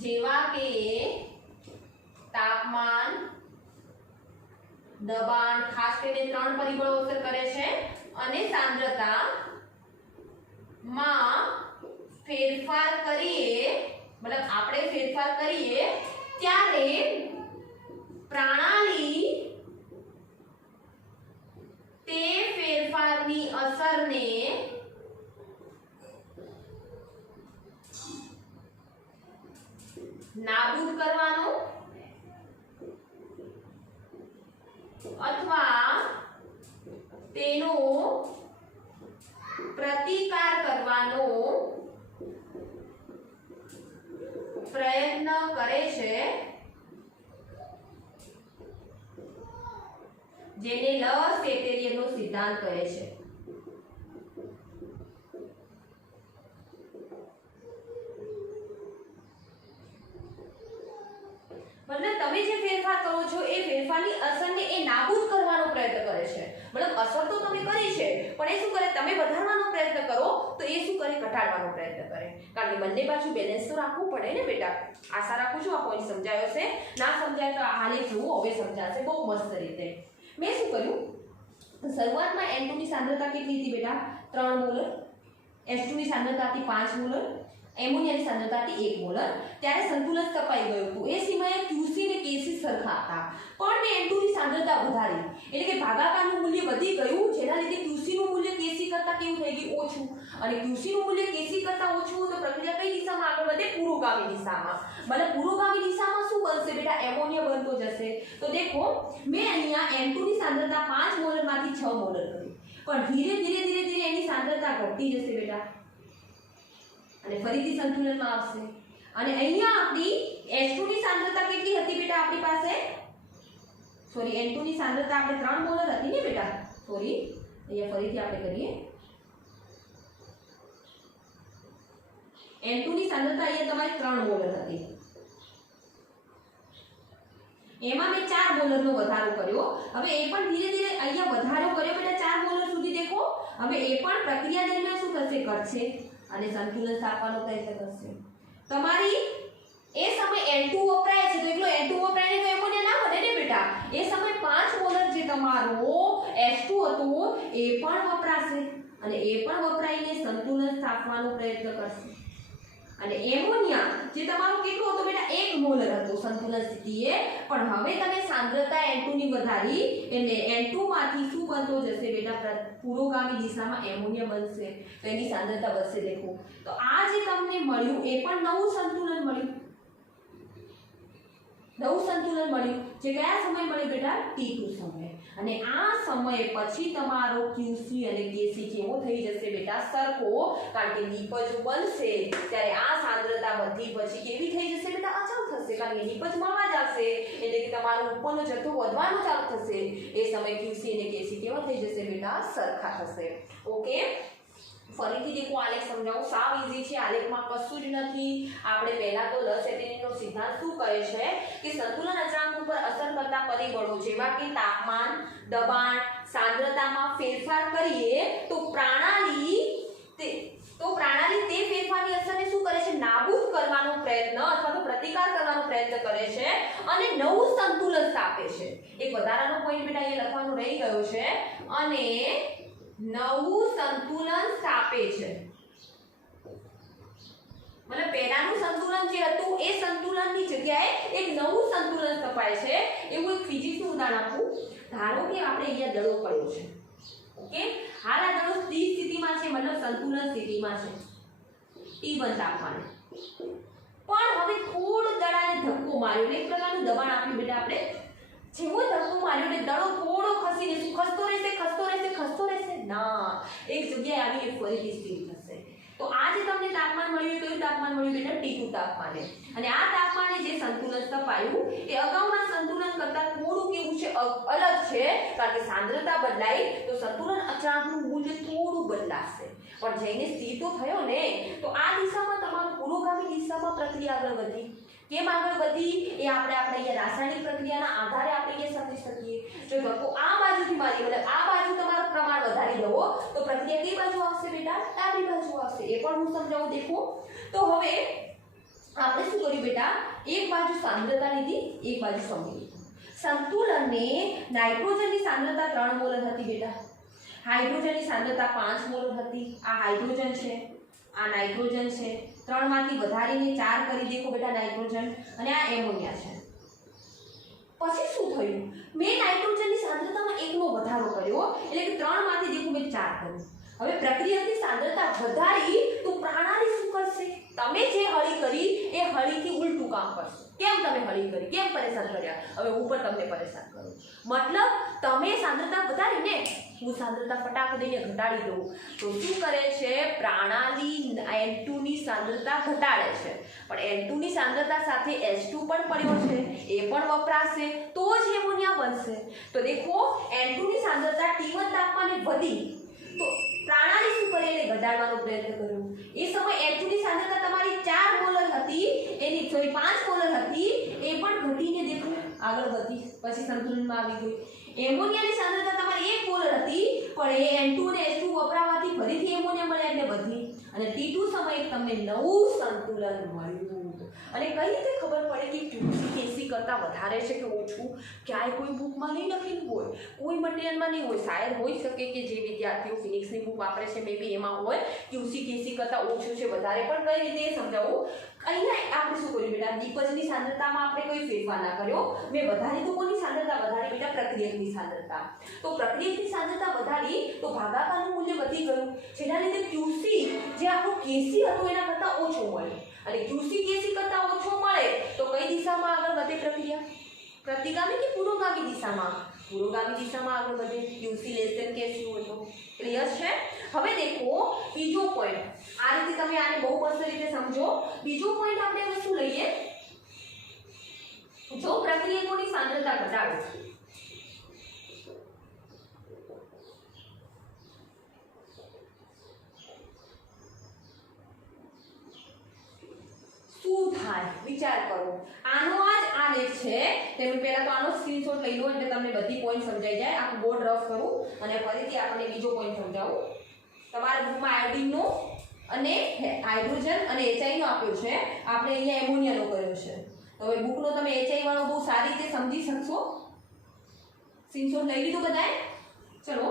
જેવા કે તાપમાન, દબાણ, ખાસ કરીને 3 પરિબળો અસર કરે છે, અને સાંદ્રતા માં ફેરફાર કરીએ, मतलब આપણે ફેરફાર કરીએ ત્યારે પ્રણાલી તે ફેરફારની અસરને નાબૂદ કરવાનો અથવા તેનો પ્રતિકાર કરવાનો પ્રયત્ન કરે છે, જેને લસેટેરિયનનો સિદ્ધાંત કહે છે। मतलब તમે જે ફેરફાર કરો છો એ ફેરફારની અસરને એ નાબૂદ કરવાનો પ્રયત્ન કરે છે। मतलब અસર તો તમે કરી છે પણ એ શું કરે? તમે વધારવાનો પ્રયત્ન કરો તો એ શું કરે? ઘટાડવાનો પ્રયત્ન કરે, કારણ કે બંને બાજુ બેલેન્સ તો રાખવું પડે ને બેટા। આશા રાખું છું આ પોઈન્ટ સમજાયો છે, ના સમજાય તો હાલે જોવું, હવે સમજાશે બહુ મસ્ત રીતે। મેં શું કર્યું? શરૂઆતમાં N2 ની સાંદ્રતા કેટલી હતી બેટા? 3 મોલર, H2 ની સાંદ્રતા હતી 5 મોલર, એમોનિયાની સાંદ્રતા હતી 1 મોલર, ત્યારે સંતુલન સ્થપાઈ ગયું હતું। એ સમયે QC અને KC સરખા હતા, પણ મેં N2 ની સાંદ્રતા વધારી, એટલે કે ભાગાકારનું મૂલ્ય વધી ગયું, જેના લીધે QC નું મૂલ્ય KC કરતા કેવું થઈ ગયું? ઓછું, અને QC નું મૂલ્ય KC કરતા ઓછું તો પ્રક્રિયા કઈ દિશામાં આગળ વધે? પુરોગામી દિશામાં। मतलब પુરોગામી દિશામાં શું બનશે બેટા? એમોનિયા બનતો જશે। તો દેખો મેં અહીંયા N2 ની સાંદ્રતા 5 મોલર માંથી 6 મોલર કરી, પણ ધીરે ધીરે એની સાંદ્રતા ઘટતી જશે બેટા, અને ફરીથી સંતુલનમાં આવશે। અને અહીંયા આપણી H2 ની સાંદ્રતા કેટલી હતી બેટા? આપણી પાસે સોરી N2 ની સાંદ્રતા આપણે 3 મોલર હતી ને બેટા, સોરી અહીંયા ફરીથી આપણે કરીએ। N2 ની સાંદ્રતા અહીંયા તમારી 3 મોલર હતી, એમાં મેં 4 મોલરનો વધારો કર્યો। હવે એ પણ ધીરે ધીરે અહીંયા વધારો કર્યો બેટા 4 મોલર સુધી। દેખો હવે એ પણ પ્રક્રિયા દરમિયાન શું થશે? ઘટશે અને સંતુલન સ્થાપવાનો પ્રયત્ન કરશે। તમારી એ સમય N2 વપરાય છે, તો એકલો N2 વપરાય ને તો એમોનિયા ના બને ને બેટા. એ સમય 5 મોલર જે તમારો H2 હતો એ પણ વપરાશે અને એ પણ વપરાઈને સંતુલન સ્થાપવાનો પ્રયત્ન કરશે. અને એમોનિયા જે તમારો કેટલો હતો બેટા 1 મોલર હતો સંતુલન સ્થિતિએ, પણ હવે તમે સાંદ્રતા N2 ની વધારી એટલે N2 માંથી શું બનતો જશે બેટા, પુરોગામી દિશામાં એમોનિયા બનશે, તો એની સાંદ્રતા વધશે. દેખો તો આ જે તમને મળ્યું એ પણ નવું સંતુલન મળ્યું, નવું સંતુલન મળ્યું જે કયા સમય મળ્યું બેટા, T2 સમય. અને આ સમય પછી તમારો QC અને KC કેવો થઈ જશે બેટા, સરખો, કારણ કે નિપજ બનશે ત્યારે આ સાંદ્રતા બધી પછી કેવી થઈ જશે બેટા, અચળ થશે, કારણ કે નિપજ મળવા જ આવશે એટલે કે તમારો ઉપરનો જથ્થો વધવાનો ચાલુ થશે. એ સમય QC અને KC કેવા થઈ જશે બેટા, સરખા થશે. ઓકે, ફરીથી દેખો આલેખ સમજાવું, સાવ ઈઝી છે, આલેખમાં કશું જ નથી. આપણે પહેલા તો લસેટેનીનો સિદ્ધાંત શું કહે છે કે સંતુલન અચળાંક ઉપર અસર કરતા પરિબળો જેવા કે તાપમાન, દબાણ, સાંદ્રતામાં ફેરફાર કરીએ તો પ્રણાલી તે ફેરફારની અસરને શું કરે છે, નાબૂદ કરવાનો પ્રયત્ન અથવા તો પ્રતિકાર કરવાનો પ્રયત્ન કરે છે અને નવું સંતુલન સ્થાપે છે. એક વધારાનો પોઈન્ટ બેટા અહીંયા લખવાનું રહી ગયો છે, અને નવું સંતુલન સ્થાપે છે. મતલબ પહેલાનું સંતુલન જે હતું એ સંતુલનની જગ્યાએ એક નવું સંતુલન સ્થપાય છે. એવું એક ફિઝિક્સનું ઉદાહરણ આપું. ધારો કે આપણે અહીંયા દડો પડ્યો છે, ઓકે, હાલ આ દડો સ્થિર સ્થિતિમાં છે, મતલબ સંતુલન સ્થિતિમાં છે T1 તાપમાને, પણ હવે થોડો દડાને ધક્કો માર્યો એટલે એક પ્રકારનું દબાણ આપ્યું બેટા આપણે. જેવો ધક્કો માર્યો એટલે દડો થોડો ખસીને શું ખસતો રહેશે ના, એક જગ્યાએ આવીને ફરીથી સ્થિર થશે. તો આ જે તમને તાપમાન મળ્યું કયું તાપમાન મળ્યું બેટા, T2 તાપમાને. અને આ તાપમાને જે સંતુલન સ્થપાયું એ અગાઉના સંતુલન કરતા થોડું કેવું છે, અલગ છે, કારણ કે સાંદ્રતા બદલાઈ તો સંતુલન અચળાંકનું મૂલ્ય થોડું બદલાશે, પણ જઈને સ્થિર તો થયો ને. તો આ દિશામાં તમારું પુરોગામી દિશામાં પ્રક્રિયા આગળ વધી. કેમ આગળ વધી એ આપણે અહીંયા રાસાયણિક પ્રક્રિયાના આધારે આપણે અહીંયા સમજી શકીએ. જો ધક્કો આ બાજુથી મારી મતલબ આ બાજુ તમારું પ્રમાણ વધારી દો તો પ્રક્રિયા કઈ બાજુ આવશે બેટા, ડાબી બાજુ આવશે. એ પણ હું સમજાવું. દેખો તો હવે આપણે શું કર્યું બેટા, એક બાજુ સાંદ્રતા લીધી, એક બાજુ સમય લીધું. સંતુલનને નાઇટ્રોજનની સાંદ્રતા 3 મોલર હતી બેટા, હાઇડ્રોજનની સાંદ્રતા 5 મોલર હતી. આ હાઇડ્રોજન છે, આ નાઇટ્રોજન છે, 3 માંથી વધારીને 4 કરી દેખો બેટા નાઇટ્રોજન, અને આ એમોનિયા છે. પછી શું થયું, મેં નાઇટ્રોજનની સાંદ્રતામાં 1 નો વધારો કર્યો એટલે કે 3 માંથી દેખો મેં 4 કર્યું. હવે પ્રક્રિયાની સાંદ્રતા વધારી તો પ્રણાલી શું કરશે, તમે જે હળી કરી એ હળીથી ઉલટું કામ કરશે. કેમ તમે હળી કરી, કેમ પરેશાન કર્યા, હવે ઉપર તમને પરેશાન કરું. મતલબ તમે સાંદ્રતા વધારી ને, હું સાંદ્રતા ફટાક દઈને ઘટાડી દઉં તો શું કરે છે, પ્રણાલી N2 ની સાંદ્રતા ઘટાડે છે, પણ N2 ની સાંદ્રતા સાથે H2 પણ પડ્યો છે, એ પણ વપરાશે તો જ એમોનિયા બનશે. તો દેખો N2 ની સાંદ્રતા T1 તાપમાને વધી તો પ્રણાલી શું કરે, એને ઘટાડવાનો પ્રયત્ન કર્યો. એ સમય H2 ની સાંદ્રતા તમારી 4 મોલર હતી, એની 5 મોલર હતી, એ પણ ઘટીને દેખો આગળ વધી, પછી સંતુલનમાં આવી ગઈ. એમોનિયાની સાંદ્રતા તમારી 1 મોલર હતી, પણ એ N2 અને H2 વપરાવાથી ફરીથી એમોનિયા મળ્યા એટલે વધી, અને T2 સમયે તમને નવું સંતુલન મળ્યું. અને કઈ રીતે ખબર પડે કે QC KC કરતા વધારે છે કે ઓછું, ક્યાંય કોઈ બુકમાં નહીં લખેલું હોય, કોઈ મટીરિયલમાં નહીં હોય. શાયદ હોઈ શકે કે જે વિદ્યાર્થીઓ ફિનિક્સની બુક વાપરે છે મે બી એમાં હોય QC KC કરતા ઓછું છે વધારે, પણ કઈ રીતે સમજાવું. અહીંયા આપણે શું કર્યું બેટા, નિપજની સાંદ્રતામાં આપણે કોઈ ફેરફાર ના કર્યો. મેં વધારી તો કોની સાંદ્રતા વધારી બેટા, પ્રક્રિયકની સાંદ્રતા. તો પ્રક્રિયકની સાંદ્રતા વધારી તો ભાગાકારનું મૂલ્ય વધી ગયું, જેના લીધે QC જે આપણું KC હતું એના કરતા ઓછો મળે. અને QC KC કરતા ઓછો મળે તો કઈ દિશામાં આગળ વધે પ્રક્રિયા, પ્રતિગામી કે પુરોગામી દિશામાં, પુરોગામી દિશામાં આગળ વધે. QC KC હોય તો ક્લિયર છે. હવે દેખો બીજો પોઈન્ટ, આ રીતે તમે આને બહુ મસ્ત રીતે સમજો. બીજો પોઈન્ટ આપણે હવે શું લઈએ, જો પ્રક્રિયકોની સાંદ્રતા ઘટાડો શું થાય, વિચાર કરો. આનો આ જ આલેખ છે, તમે પહેલા તો આનો સ્ક્રીનશોટ લઈ લો એટલે તમને બધી પોઈન્ટ સમજાઈ જાય. આખું બોર્ડ રફ કરું અને ફરીથી આપણે બીજો પોઈન્ટ સમજાવું. તમારા બુકમાં આયોડિનનો અને હાઇડ્રોજન અને HI નો આપ્યો છે, આપણે અહીંયા એમોનિયાનો કર્યો છે. હવે બુકનો તમે HI વાળો બહુ સારી રીતે સમજી શકશો. સ્ક્રીનશોટ લઈ લીધું બધાએ? ચલો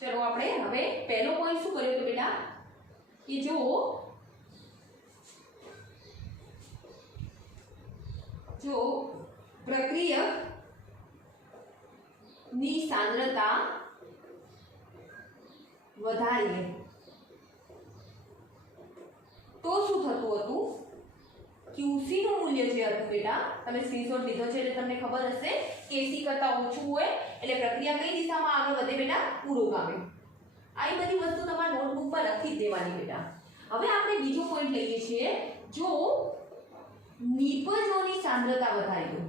चलो આપણે હવે પહેલો પોઈન્ટ શું કર્યો તો બેટા કે જો પ્રક્રિયક ની સાંદ્રતા વધારીએ તો શું થતું હતું QC નું મૂલ્ય જે હતું બેટા તમે સ્ક્રીનશોટ લીધો છે એટલે તમને ખબર હશે KC કરતા ઓછું હોય એટલે પ્રક્રિયા કઈ દિશામાં આગળ વધે બેટા પુરોગામી. આ બધી વસ્તુ તમારા નોટબુક પર લખી જ દેવાની બેટા. હવે આપણે બીજો પોઈન્ટ લઈએ છીએ જો નિપજોની સાંદ્રતા વધારી દો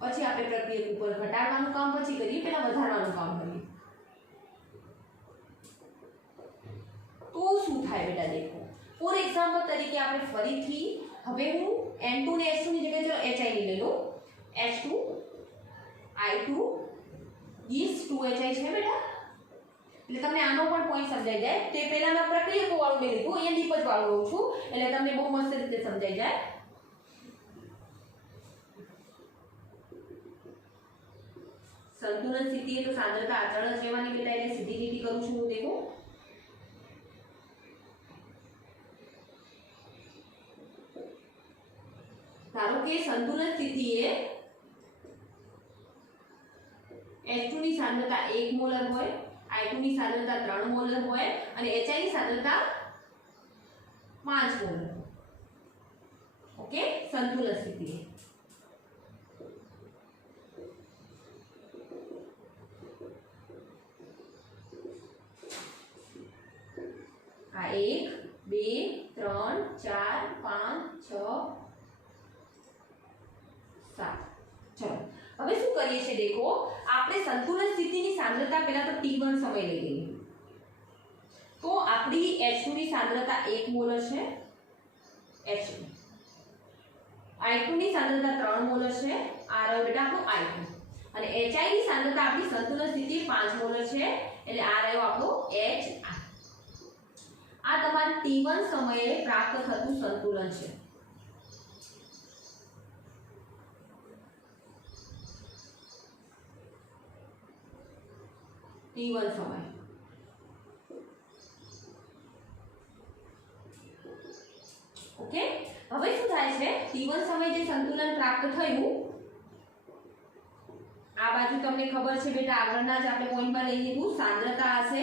પછી આપણે પ્રક્રિયક ઉપર ઘટાડવાનું કામ પછી કરીએ પહેલા વધારવાનું કામ કરીએ તો શું થાય બેટા દેખો. ફોર એક્ઝામ્પલ તરીકે આપણે ફરીથી હવે હું N2 ને H2 ની જગ્યાએ ચલો HI લઈ લઉં. H2 I2 is 2HI છે બેટા. એટલે તમને આનો પણ પોઈન્ટ સમજાઈ જાય. તે પહેલા મેં પ્રક્રિયકો વાળું મેં લીધું અહીંયા નિપજ વાળું લઉં છું એટલે તમને બહુ મસ્ત રીતે સમજાઈ જાય. સંતુલન સ્થિતિએ તો સાંદ્રતા અચળ જ રહેવાની બેટા એટલે સીધી લીટી કરું છું હું દેખો. ધારો કે સંતુલન સ્થિતિએ H2 ની સાંદ્રતા 1 મોલર હોય, I2 ની સાંદ્રતા 3 મોલર હોય અને HI ની સાંદ્રતા 5 મોલર. ઓકે, સંતુલન સ્થિતિએ આ 1 2 3 4 5 6 7. ચલો હવે શું કરીએ છીએ દેખો આપણે સંતુલન સ્થિતિની સાંદ્રતા પહેલા તો T1 સમય લઈ લઈએ તો આપણી H2 ની સાંદ્રતા 1 મોલર છે H2 I2 ની સાંદ્રતા 3 મોલર છે આ રહ્યો બેટા આપણો I2 અને HI ની સાંદ્રતા આપણી સંતુલન સ્થિતિ 5 મોલર છે એટલે આ રહ્યો આપણો HI. આ તમારે T1 સમયે પ્રાપ્ત થતું સંતુલન છે. T1 સમય ઓકે. હવે શું થાય છે T1 સમય જે સંતુલન પ્રાપ્ત થયું આ બાજુ તમને ખબર છે બેટા આગળના જ આપણે પોઈન્ટ પર લઈ લીધું સાંદ્રતા હશે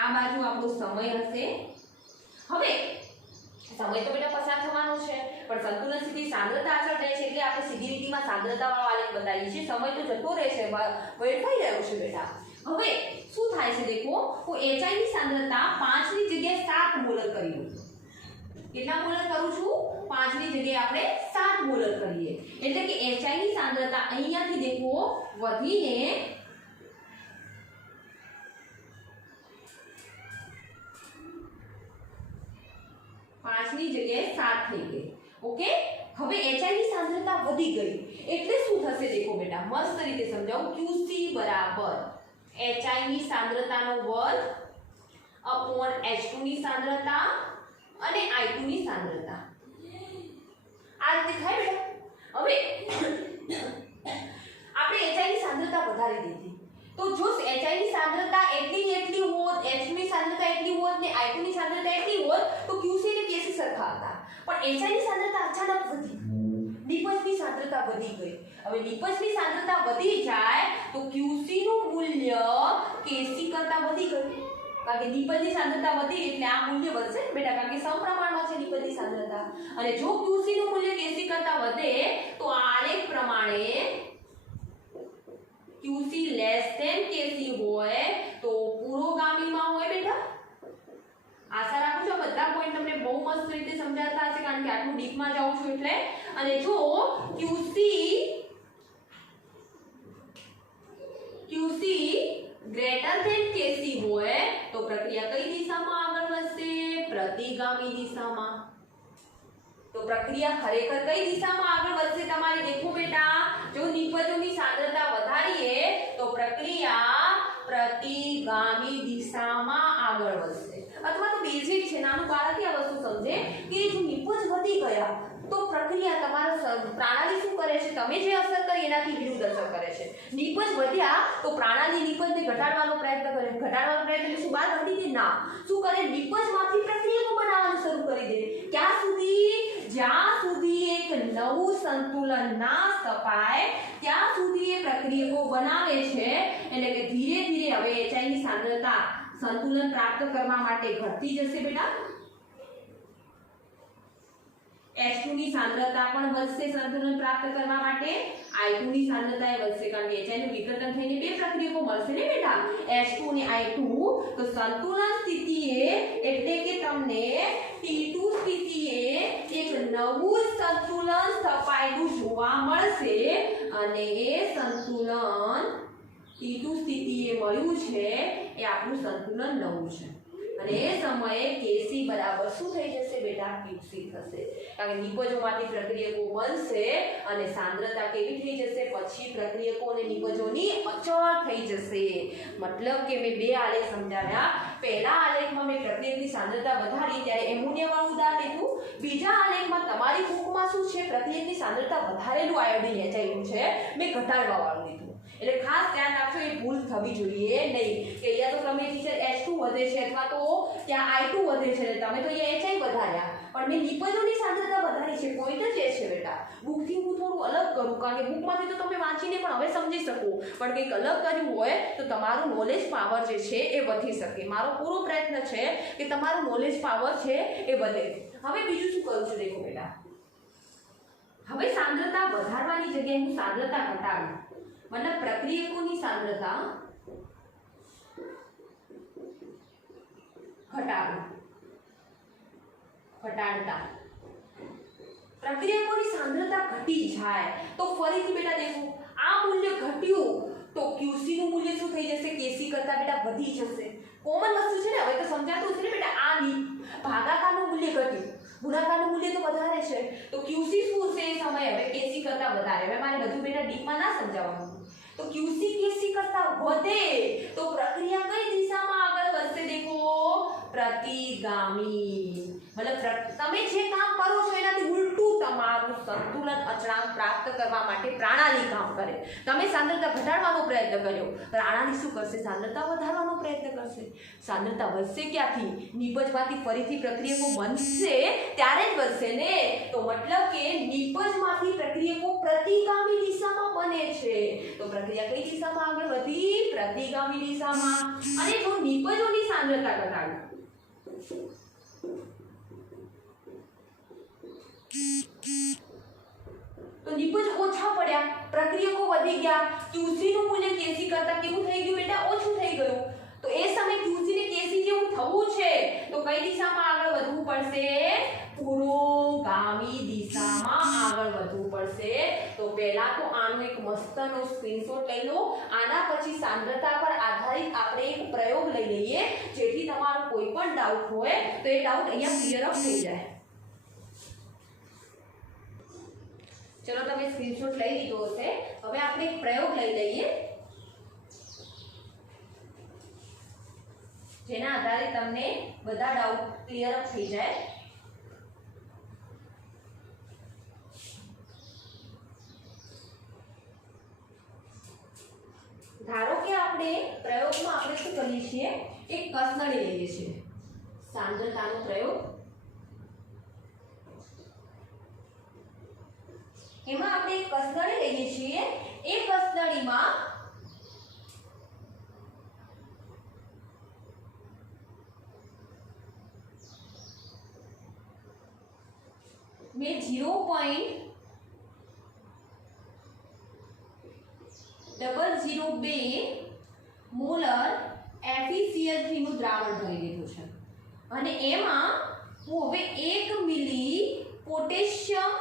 આ બાજુ આપણો સમય હશે. હવે સમય તો બેટા પસાર થવાનો છે પણ સંતુલન સ્થિતિ સાંદ્રતા અચળ રહે છે એટલે આપણે સીધી લીટીમાં સાંદ્રતા વાળો આલેખ બતાવીએ છીએ. સમય તો જતો રહેશે વેડફાઈ રહ્યો છે બેટા. હવે શું થાય છે દેખો હું HI ની સાંદ્રતા 5 ની જગ્યાએ 7 મોલર કરી દઉં. કેટલા મોલર કરું છું 5 ની જગ્યાએ આપણે 7 મોલર કરીએ એટલે કે HI ની સાંદ્રતા અહીંયાથી દેખો વધીને 5 ની જગ્યાએ 7 થઈ ગઈ. ઓકે, હવે HI ની સાંદ્રતા વધી ગઈ એટલે શું થશે દેખો બેટા મસ્ત રીતે સમજાવું. QC બરાબર HI ની સાંદ્રતાનો વર્ગ અપોન H2 ની સાંદ્રતા અને I2 ની સાંદ્રતા આ રીતે થાય બેટા. હવે આપણે HI ની સાંદ્રતા વધારી દીધી તો જો HI ની સાંદ્રતા એટલી હોત H2 ની સાંદ્રતા એટલી હોત ને I2 ની સાંદ્રતા એટલી હોત તો QC અને KC સરખા હતા પણ HI ની સાંદ્રતા અચાનક વધી નિપજની સાંદ્રતા વધી ગઈ. હવે નિપજની સાંદ્રતા વધી જાય તો QC નું મૂલ્ય KC કરતા વધી ગયું કારણ કે નિપજની સાંદ્રતા વધી એટલે આ મૂલ્ય વધશે બેટા કારણ કે સમપ્રમાણમાં છે નિપજની સાંદ્રતા અને જો QC નું મૂલ્ય KC કરતા વધે તો આ આલેખ પ્રમાણે QC લેસ ધેન KC હોય તો પુરોગામીમાં હોય બેટા પોઈન્ટ તમને બહુ મસ્ત રીતે સમજાતા હશે કારણ કે આટલું ડીપમાં જાઉં છું એટલે. અને જો QC ગ્રેટર ધેન KC હોય તો પ્રક્રિયા કઈ દિશામાં આગળ વધશે? પ્રતિગામી દિશામાં. તો પ્રક્રિયા ખરેખર કઈ દિશામાં આગળ વધશે તમારે દેખો બેટા, જો નિપજોની સાંદ્રતા વધારીએ તો પ્રક્રિયા પ્રતિગામી દિશામાં આગળ વધશે. અથવા તો બેઝિક છે, નાનું બાળક આ વસ્તુ સમજે કે જો નિપજ વધી ગયા તો પ્રક્રિયા તમારા પ્રણાલી શું કરે છે, તમે જે અસર કરી એનાથી વિરુદ્ધ અસર કરે છે. નિપજ વધ્યા તો પ્રણાલી નિપજને ઘટાડવાનો પ્રયત્ન કરે. ઘટાડવાનો પ્રયત્ન એટલે શું બહાર કાઢી દે? ના. શું કરે? નિપજમાંથી પ્રક્રિયાઓ બનાવવાનું શરૂ કરી દે. ક્યાં સુધી? જ્યાં સુધી એક નવું સંતુલન ના સ્થપાય ત્યાં સુધી એ પ્રક્રિયાઓ બનાવે છે. એટલે કે ધીરે ધીરે હવે HI ની સાંદ્રતા સંતુલન પ્રાપ્ત કરવા માટે ઘટતી જશે બેટા. H2 ની સાંદ્રતા પણ વધશે સંતુલન પ્રાપ્ત કરવા માટે. I2 ની સાંદ્રતા એ વધશે કારણ કે HI નું વિઘટન થઈને બે પ્રક્રિયાઓ મળશે ને બેટા, H2 અને I2. તો સંતુલન સ્થિતિએ એટલે કે તમને T2 સ્થિતિએ એક નવું સંતુલન સ્થપાયેલું જોવા મળશે અને એ સંતુલન T2 સ્થિતિએ મળ્યું છે એ આપણું સંતુલન નવું છે. અને એ સમયે KC બરાબર શું થઈ જશે બેટા? QC થશે. કારણ કે નિપજોમાંથી પ્રક્રિયકો બનશે અને સાંદ્રતા કેવી થઈ જશે? પછી પ્રક્રિયકો અને નિપજોની અચળ થઈ જશે. મતલબ કે મેં બે આલેખ સમજાવ્યા. પહેલા આલેખમાં મેં પ્રક્રિયકની સાંદ્રતા વધારી ત્યારે એમોનિયા વાળું ઉદાહરણ લીધું. બીજા આલેખમાં તમારી બુકમાં શું છે? પ્રક્રિયકની સાંદ્રતા વધારેલું આયોડિન HI છે, મેં ઘટાડવા વાળું લીધું. એટલે ખાસ ધ્યાન રાખજો, એ ભૂલ થવી જોઈએ નહીં કે અહીંયા તો તમે ટીચર H2 વધે છે અથવા તો ત્યાં I2 વધે છે તમે તો અહીંયા HI વધાર્યા, પણ મેં નિપજોની સાંદ્રતા વધારી છે. પોઈન્ટ જ એ છે બેટા. બુકથી હું થોડું અલગ કરું કારણ કે બુકમાંથી તો તમે વાંચીને પણ હવે સમજી શકો, પણ કંઈક અલગ કર્યું હોય તો તમારું નોલેજ પાવર જે છે એ વધી શકે. મારો પૂરો પ્રયત્ન છે કે તમારું નોલેજ પાવર છે એ વધે. હવે બીજું શું કરું છું દેખો બેટા, હવે સાંદ્રતા વધારવાની જગ્યાએ હું સાંદ્રતા ઘટાડું. मतलब પ્રક્રિયકોની સાંદ્રતા ઘટાડતા પ્રક્રિયકોની સાંદ્રતા ઘટી જાય તો ફરીથી બેટા દેખો આ મૂલ્ય ઘટ્યું તો QC નું મૂલ્ય શું થઈ જશે? KC કરતા બેટા વધી જશે. કોમન વસ્તુ છે ને, હવે તો સમજાતું હશે ને બેટા. આ ભાગાકારનું મૂલ્ય ઘટ્યું, ગુણાકારનું મૂલ્ય તો વધારે છે તો QC શું છે એ સમય હવે KC કરતા વધારે. હવે મારે બધું બેટા ડીપમાં ના સમજાવવાનું. તો QC KC કરતા વધે તો પ્રક્રિયા કઈ દિશામાં આગળ વધશે? દેખો પ્રતિગામી. मतलब તમે જે કામ કરો છો એનાથી ઉલટું તમારું સંતુલન અચળાંક પ્રાપ્ત કરવા માટે પ્રણાલી કામ કરે. તમે સાંદ્રતા ઘટાડવાનો પ્રયત્ન કર્યો, પ્રણાલી શું કરશે? સાંદ્રતા વધારવાનો પ્રયત્ન કરશે. સાંદ્રતા વધશે ક્યાંથી? નિપજમાંથી ફરીથી પ્રક્રિયકો બનશે ત્યારે જ વધશે ને. તો મતલબ કે નિપજમાંથી પ્રક્રિયકો પ્રતિગામી દિશામાં બને છે તો પ્રક્રિયા કઈ દિશામાં આગળ વધી? પ્રતિગામી દિશામાં. અને જો નિપજોની સાંદ્રતા ઘટાડો તો નિપજ ઓછા પડ્યા, પ્રક્રિયકો વધી ગયા, QC નું મૂલ્ય KC કરતા કેવું થઈ ગયું બેટા? ઓછું થઈ ગયું. તો એ સમય QC ને KC જેવું થવું છે તો કઈ દિશામાં આગળ વધવું પડશે? પુરોગામી દિશામાં આગળ વધવું પડશે. તો પહેલા તો આનો એક મસ્તનો સ્ક્રીનશોટ લઈ લો. આના પછી સાંદ્રતા પર આધારિત આપણે એક પ્રયોગ લઈ લઈએ જેથી તમારો કોઈ પણ ડાઉટ હોય તો એ ડાઉટ અહીંયા ક્લિયર અપ થઈ જાય. चलो તમે સ્ક્રીનશોટ લઈ લીધો હશે. હવે આપણે એક પ્રયોગ લઈ લઈએ જેના આધારે તમને બધા ડાઉટ ક્લિયર અપ થઈ જાય. ધારો કે આપણે પ્રયોગમાં આપણે શું કરીએ છીએ? એક કસનળી લઈએ છીએ. સાંદ્રતાનો પ્રયોગ. એમાં આપણે એક કસનળી લઈએ છીએ. એ કસનળીમાં મેં 0.002 મોલર FeCl3 નું દ્રાવણ ભરી લીધું છે અને એમાં હું હવે 1 મિલી પોટેશિયમ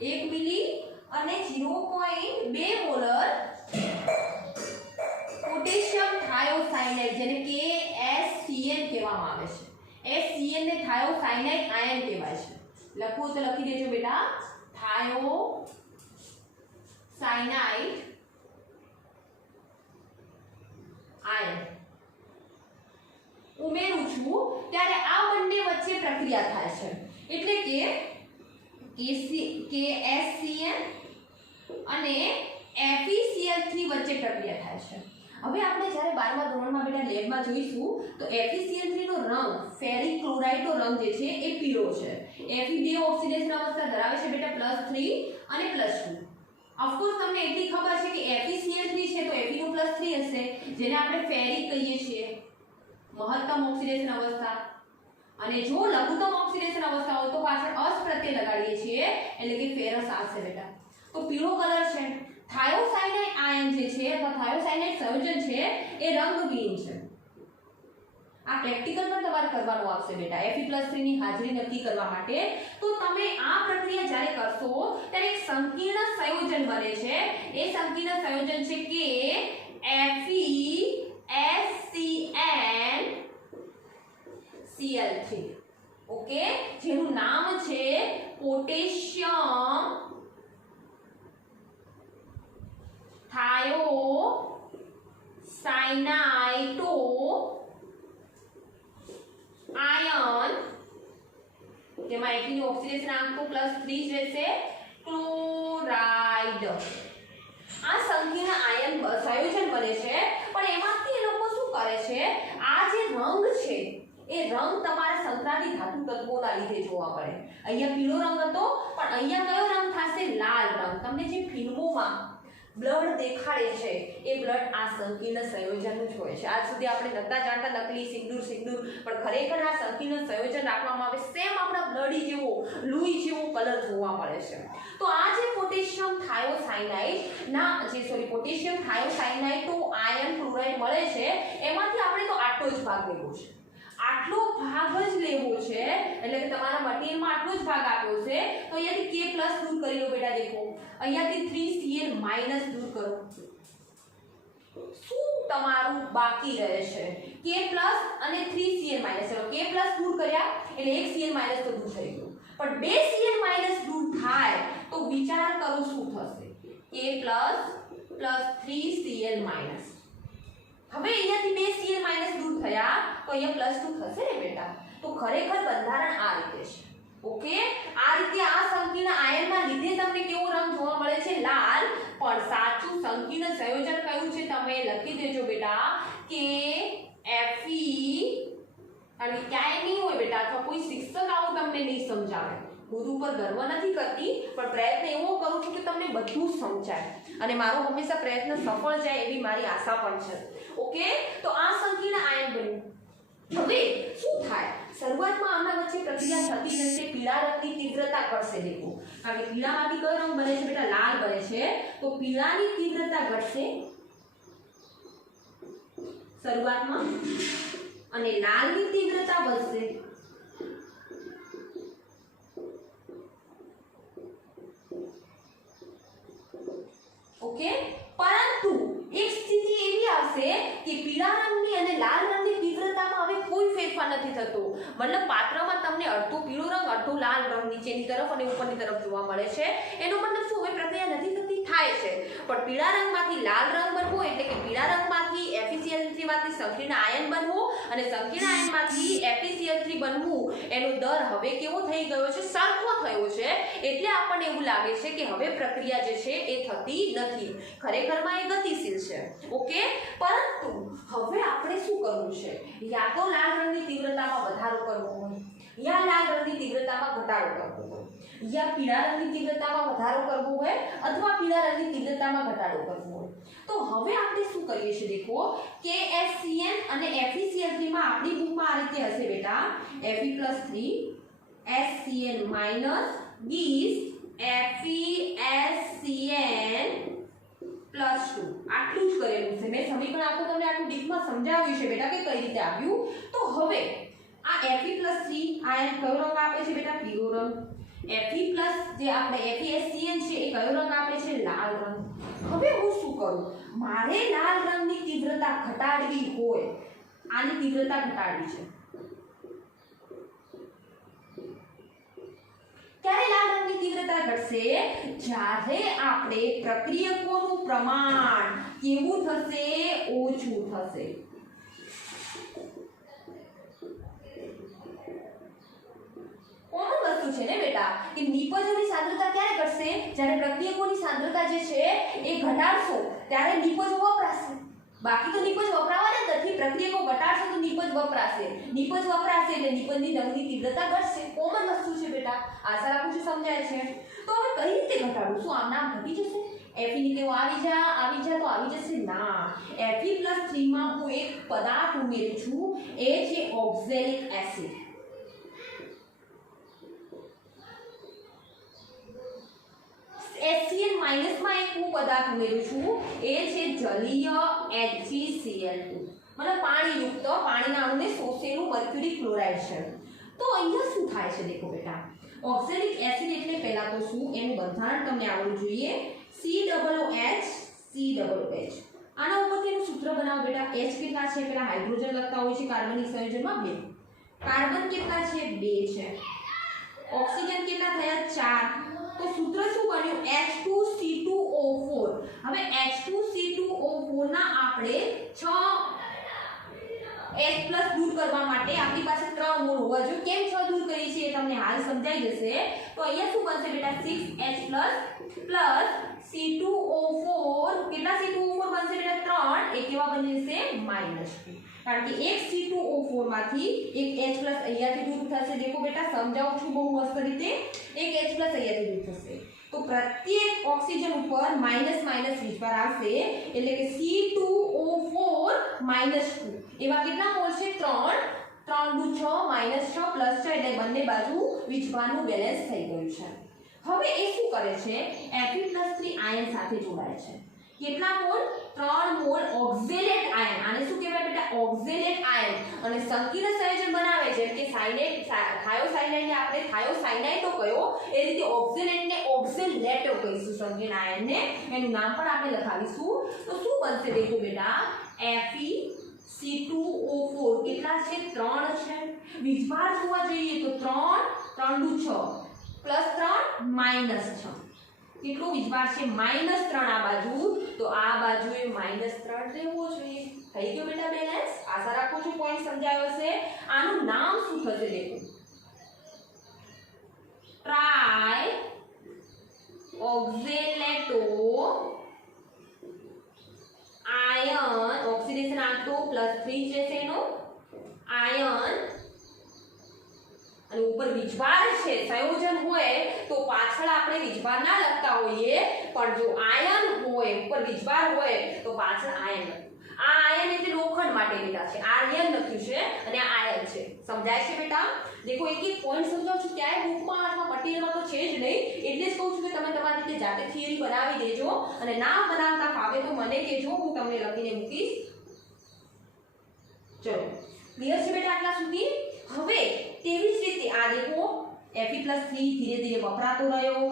1 મિલી અને 0.2 મોલર પોટેશિયમ થાયોસાયનાઇડ જેને KSCN કહેવામાં આવે છે. SCN ને થાયોસાયનાઇડ આયન કહેવાય છે. લખવું તો લખી દેજો બેટા, થાયોસાયનાઇડ આયન ઉમેરું છું ત્યારે આ બંને વચ્ચે પ્રક્રિયા થાય છે. એટલે કે KSCN અને FeCl3 વચ્ચે પ્રક્રિયા થાય છે. હવે આપણે જ્યારે 12મા ધોરણમાં બેટા લેબમાં જોઈશું તો FeCl3 નો રંગ ફેરિક ક્લોરાઇડ નો રંગ જે છે એ પીળો છે. Fe બે ઓક્સિડેશન અવસ્થા ધરાવે છે બેટા +3 અને +2. ઓફકોર્સ તમને એટલી ખબર છે કે FeCl3 છે તો Fe નું +3 હશે, જેને આપણે ફેરિક કહીએ છીએ, મહત્તમ ઓક્સિડેશન અવસ્થા. અને જો લઘુત્તમ ઓક્સિડેશન અવસ્થા હોય તો પાછળ અસ પ્રત્યય લગાડીએ છીએ એટલે કે ફેરસ આવશે બેટા. તો પીળો કલર છે. થાયોસાયનાઇડ આયન જે છે અથવા થાયોસાયનાઇડ સંયોજન છે એ રંગહીન છે. આ પ્રેક્ટિકલ પણ તમારે કરવાનું આવશે બેટા Fe+3 ની હાજરી નક્કી કરવા માટે. તો તમે આ પ્રક્રિયા જ્યારે કરશો ત્યારે એક સંકીર્ણ સંયોજન બને છે. એ સંકીર્ણ સંયોજન છે કે FeSCnCl3. ઓકે, જેનું નામ છે પોટેશિયમ થાયોસાયનાઇટો આયન, જેમાં Fe નું ઓક્સિડેશન આંક તો +3 જ રહેશે, ક્લોરાઇડ. આ સંકીર્ણ આયન સંયોજન બને છે. પણ એમાંથી એ લોકો શું કરે છે, આ જે રંગ છે એ રંગ તમારા સંક્રાંતિ ધાતુ તત્વોના લીધે જોવા મળે. અહીંયા પીળો રંગ હતો પણ અહીંયા કયો રંગ થશે, લાલ રંગ. તમને જે ફિલ્મોમાં બ્લડ દેખાડે છે એ બ્લડ આ સંકીર્ણ સંયોજનનું જ હોય છે. આજ સુધી આપણે નતા જાણતા નકલી સિંદૂર પણ ખરેખર આ સંકીર્ણ સંયોજન રાખવામાં આવે સેમ આપણા બ્લડી જેવો લુઈ જેવો કલર જોવા મળે છે. તો આ જે પોટેશિયમ થાયોસાયનાઇટો આયન ક્લોરાઇડ મળે છે એમાંથી આપણે તો આટલો જ ભાગ લેવો છે. આટલો ભાગ જ લેવો છે એટલે કે તમારા મટીરીયલમાં આટલો જ ભાગ આપ્યો છે. તો અહીંયાથી K+ દૂર કરી લો બેટા. દેખો અહીંયાથી 3Cl- દૂર કરો. શું તમારું બાકી રહે છે, K+ અને 3Cl-. ચલો K+ દૂર કર્યા એટલે 1Cl- તો દૂર થઈ ગયું. પણ 2Cl- દૂર થાય તો વિચાર કરો શું થશે, K+ + 3Cl-. હવે અહીંયાથી 2Cl- દૂર થયા તો અહીંયા +2 થશે ને બેટા. તો ખરેખર બંધારણ આ રીતે છે. ઓકે, આ રીતે આ સંકીર્ણ આયનના લીધે તમને કેવો રંગ જોવા મળે છે, લાલ. પણ સાચું સંકીર્ણ સંયોજન કયું છે તમે લખી દેજો બેટા કે Fe. અને ક્યાંય નહીં હોય બેટા, અથવા કોઈ શિક્ષક આવું તમને નહીં સમજાવે. ગુરુ પર ગર્વ નથી કરતી પણ પ્રયત્ન એવો કરું છું કે તમને બધું સમજાય અને મારો હંમેશા પ્રયત્ન સફળ જાય એવી મારી આશા પણ છે. ઓકે, તો આ સંકીર્ણ આયન બન્યું. હવે શું થાય, શરૂઆતમાં આના વચ્ચે પ્રક્રિયા થતી જશે. પીળા રંગની તીવ્રતા ઘટશે. દેખો, કારણ કે પીળામાંથી કયો રંગ બને છે બેટા, લાલ બને છે. તો પીળાની તીવ્રતા ઘટશે શરૂઆતમાં અને લાલની તીવ્રતા વધશે. ઓકે, પરંતુ એક સ્થિતિ એવી આવશે કે પીળા રંગની અને લાલ રંગની તીવ્રતામાં હવે કોઈ ફેરફાર નથી થતો. મતલબ પાત્રમાં તમને અડધો પીળો રંગ અડધો લાલ રંગ નીચેની તરફ અને ઉપરની તરફ જોવા મળે છે. એનો મતલબ શું, હવે પ્રક્રિયા નથી થતી, થાય છે. પણ પીળા રંગમાંથી લાલ રંગ બનવો એટલે કે પીળા રંગમાંથી FeCl3 માંથી સંકીર્ણ આયન બનવું અને સંકીર્ણ આયનમાંથી FeCl3 બનવું, એનો દર હવે કેવો થઈ ગયો છે, સરખો થયો છે. એટલે આપણને એવું લાગે છે કે હવે પ્રક્રિયા જે છે એ થતી નથી. ખરેખરમાં એ ગતિશીલ છે. ઓકે, પરંતુ હવે આપણે શું કરવું છે, યા તો લાલ રંગની તીવ્રતામાં વધારો કરવો હોય, યા લાલ રંગની તીવ્રતામાં ઘટાડો કરવો હોય, યા પીળા રંગની તીવ્રતામાં વધારો કરવો હોય અથવા પીળા રંગની તીવ્રતામાં ઘટાડો કરવો હોય. તો હવે આપણે શું કરીએ છીએ, દેખો KSCN અને FeCl3 માં આપણી બુકમાં આ રીતે હશે બેટા, Fe+3 SCN- gives FeSCN +2. આટલું જ કરેલું છે મેં. સમીકરણ આખું તમને આટલું ડીપમાં સમજાવ્યું છે બેટા કે કઈ રીતે આવ્યું. તો હવે આ Fe+3 આયન કયો રંગ આપે છે બેટા? પીળો રંગ. Fe+ જે આપણે FeSCN છે એ કયો રંગ આપે છે? લાલ રંગ. હવે હું શું કરું? મારે લાલ રંગની તીવ્રતા ઘટાડવી હોય, આની તીવ્રતા ઘટાડવી છે. ક્યારે લાલ રંગની તીવ્રતા ઘટશે? જ્યારે આપણે પ્રક્રિયકોનું પ્રમાણ કેવું થશે? ઓછું થશે. કોમન વસ્તુ છે ને બેટા કે નિપજોની સાંદ્રતા ક્યારે ઘટશે? જ્યારે પ્રક્રિયકોની સાંદ્રતા જે છે એ ઘટાડશો ત્યારે નિપજ વપરાશે. બાકી તો નિપજ વપરાવાના જ નથી. પ્રક્રિયકો ઘટાડશો તો નિપજ વપરાશે. નિપજ વપરાશે એટલે નિપજની રંગની તીવ્રતા ઘટશે. કોમન વસ્તુ છે બેટા. આશા રાખું છું સમજાય છે. તો હવે કઈ રીતે ઘટાડું? શું આમ નામ ઘટી જશે? Fe ની તેઓ આવી જા તો આવી જશે ના. Fe+3 માં હું એક પદાર્થ ઉમેરું છું, એ છે ઓક્ઝેલિક એસિડ. HCl માઈનસમાં એક હું પદાર્થ ઉમેરું છું, એ છે જલીય HgCl2. મતલબ પાણીયુક્ત, પાણીના અણુને શોષેલું મર્ક્યુરી ક્લોરાઇડ છે. તો અહીંયા શું થાય છે દેખો બેટા. ઓક્ઝેલિક એસિડ એટલે પહેલા તો શું? એનું બંધારણ તમને આવડવું જોઈએ. COOH. આના ઉપરથી એનું સૂત્ર બનાવો બેટા. H કેટલા છે? પેલા હાઇડ્રોજન લખતા હોય છે કાર્બનિક સંયોજનમાં 2. કાર્બન કેટલા છે? 2 છે. ઓક્સિજન કેટલા થયા? 4. તો સૂત્ર શું બન્યું? H2C2O4. હવે H2C2O4 ના આપણે 6 H+ દૂર કરવા માટે આપણી પાસે 3 મોલ હોવા જોઈએ. કેમ 6 દૂર કરીએ છીએ એ તમને હાલ સમજાઈ જશે. તો અહીંયા શું બનશે બેટા? 6H+ C2O4. કેટલા C2O4 બનશે બેટા? 3. એ કેવા બની જશે? -2. કારણ કે એક C2O4 માંથી એક H+ અહીંયાથી દૂર થશે. દેખો બેટા સમજાવું છું બહુ મસ્ત રીતે. એક H+ અહીંયાથી દૂર થશે. તો પ્રત્યેક ઓક્સિજન ઉપર માઈનસ વીજભાર આવશે એટલે કે C2O4 -2. એવા કેટલા મોલ છે? 3. 3 દુ 6 -6 +6 એટલે બંને બાજુ વીજભારનું બેલેન્સ થઈ ગયું છે. હવે એ શું કરે છે? Fe+3 આયન સાથે જોડાય છે. કેટલા મોલ? 3 mall oxalate ion. આને શું કહેવાય બેટા? Oxalate ion. અને સંકીર્ણ સંયોજન બનાવે જેમ કે સાયનાઇડ, થાયોસાયનાઇડ ને આપણે થાયોસાયનાઇડો કયો, એ રીતે ઓક્ઝેલેટને ઓક્ઝેલેટો કહીશું સંકીર્ણ આયનને. એનું નામ પણ આપણે લખાવીશું. તો શું બનશે દેખો બેટા? FeC2O4 કેટલા છે? 3 છે. વીજભાર જોવા જઈએ તો 3 3 દુ 6 +3 -6. કેટલો વીજભાર છે? -3 આ બાજુ. તો આ બાજુએ -3 રહેવો જોઈએ. થઈ ગયો બેટા બેલેન્સ. આશા રાખું છું પોઈન્ટ સમજાયો હશે. આનું નામ શું થશે દેખો? Try ઓક્ઝેલેટો ion. ઓક્સિડેશન આટો +3 જશે એનો આયન. અને ઉપર વીજભાર છે. સંયોજન હોય તો પાછળ આપણે વીજભાર ના લખતા હોઈએ, પણ જો આયન હોય, ઉપર વીજભાર હોય તો પાછળ આયન લખવું. આ આયન એટલે લોખંડ માટે બેટા છે. આયન લખ્યું છે અને આ આયન છે. સમજાય છે બેટા? દેખો એક એક પોઈન્ટ સમજાવું છું. ક્યાંય બુકમાં અથવા મટીરીયલમાં તો છે જ નહીં. એટલે જ કહું છું કે તમે તમારી રીતે જાતે થિયરી બનાવી દેજો. અને ના બનાવતા ફાવે તો મને કહેજો, હું તમને લખીને મૂકીશ. ચલો ક્લિયર છે બેટા આટલા સુધી? હવે તેવી જ રીતે આ દેખો Fe+3 ધીરે ધીરે વપરાતો રહ્યો.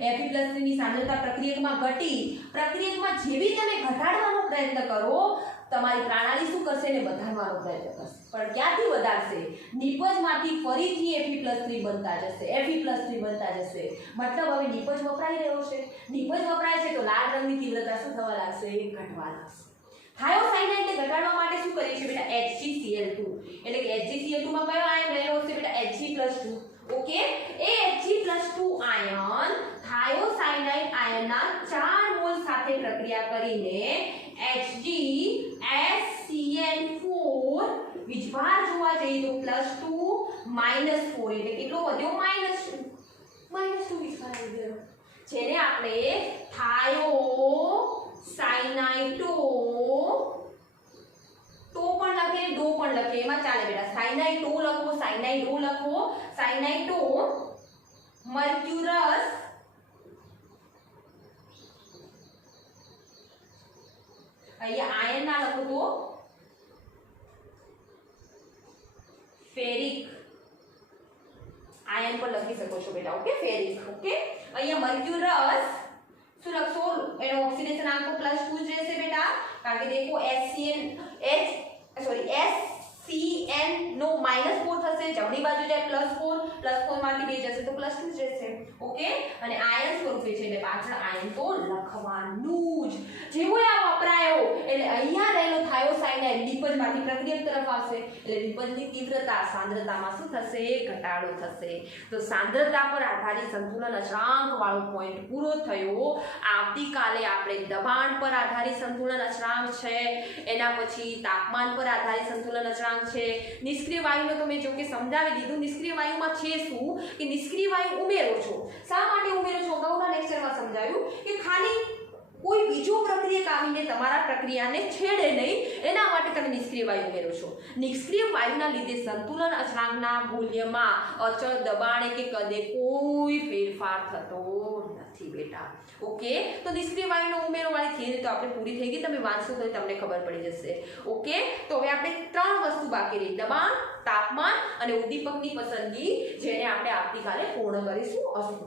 Fe+3 ની સાંદ્રતા પ્રક્રિયકમાં ઘટી. પ્રક્રિયકમાં જેવી તમે ઘટાડવાનો પ્રયત્ન કરો, તમારી પ્રણાલી શું કરશે? ને વધારવાનો પ્રયત્ન કરશે. પણ ક્યાંથી વધારશે? નિપજમાંથી ફરીથી Fe+3 બનતા જશે. મતલબ હવે નિપજ વપરાઈ રહ્યો છે. નિપજ વપરાય છે તો લાલ રંગની તીવ્રતા શું થવા લાગશે? ઘટવા લાગશે. થાયોસાયનાઇડને ઘટાડવા માટે શું કરીએ છીએ બેટા? HgCl2. એટલે કે HgCl2 માં કયો આયન રહેલો હશે બેટા? Hg+2. ઓકે. એ Hg+2 આયન થાયોસાયનાઇડ આયનના 4 મોલ સાથે પ્રક્રિયા કરીને HgSCl4 વીજભાર જોવા જઈએ તો +2 -4 એટલે કેટલો વધ્યો? -2 વીજભાર વધ્યો. જેને આપણે થાયોસાયનાઇડો તો પણ લખે, ડો પણ લખે, એમાં ચાલે બેટા. સાયનાઇડો લખો, સાયનાઇડો મર્ક્યુરસ અહીંયા આયન ના લખો તો ફેરિક આયન પર લખી શકો છો બેટા. Okay, ferric. ઓકે, અહીંયા મર્ક્યુરસ શું લખશો? એનો ઓક્સિડેશન આંક તો +2 જ રહેશે બેટા, કારણ કે દેખો SCN નો -4 થશે, જમણી બાજુ જાય +4, +4 માંથી 2 જશે તો +2 જ રહેશે. ઓકે, અને આયન સ્વરૂપે છે એટલે પાછળ આયન તો લખવાનું જ. જેવો આ વપરાયો એટલે અહીંયા રહેલો થાયોસાયનાઇડ લિપજમાંથી પ્રક્રિયક તરફ આવશે એટલે લિપજની તીવ્રતા સાંદ્રતામાં શું થશે? ઘટાડો થશે. તો સાંદ્રતા પર આધારિત સંતુલન અચળાંક વાળો પોઈન્ટ પૂરો થયો. આવતીકાલે આપણે દબાણ પર આધારિત સંતુલન અચળાંક છે, એના પછી તાપમાન પર આધારિત સંતુલન અચળાંક છે. નિષ્ક્રિય વાયુનો તો મેં જો કે સમજાવી દીધું. નિષ્ક્રિય વાયુમાં છે શું કે નિષ્ક્રિય વાયુ ઉમેરો છો. શા માટે ઉમેરો છો? અગાઉના લેક્ચરમાં સમજાવ્યું કે ખાલી કોઈ બીજો પ્રક્રિયક આવીને તમારા પ્રક્રિયાને છેડે નહીં એના માટે તમે નિષ્ક્રિય વાયુ ઉમેરો છો. નિષ્ક્રિય વાયુના લીધે સંતુલન અચળાંકના મૂલ્યમાં અચળ દબાણે કે કદે કોઈ ફેરફાર થતો નથી બેટા. ઓકે, તો નિષ્ક્રિય વાયુનો ઉમેરો વાળી થિયરી તો આપણે પૂરી થઈ ગઈ. તમે વાંચશો તો તમને ખબર પડી જશે. ઓકે, તો હવે આપણે 3 વસ્તુ બાકી રહી: દબાણ, તાપમાન અને ઉદ્દીપકની પસંદગી, જેને આપણે આવતીકાલે પૂર્ણ કરીશું. અસ્તુ.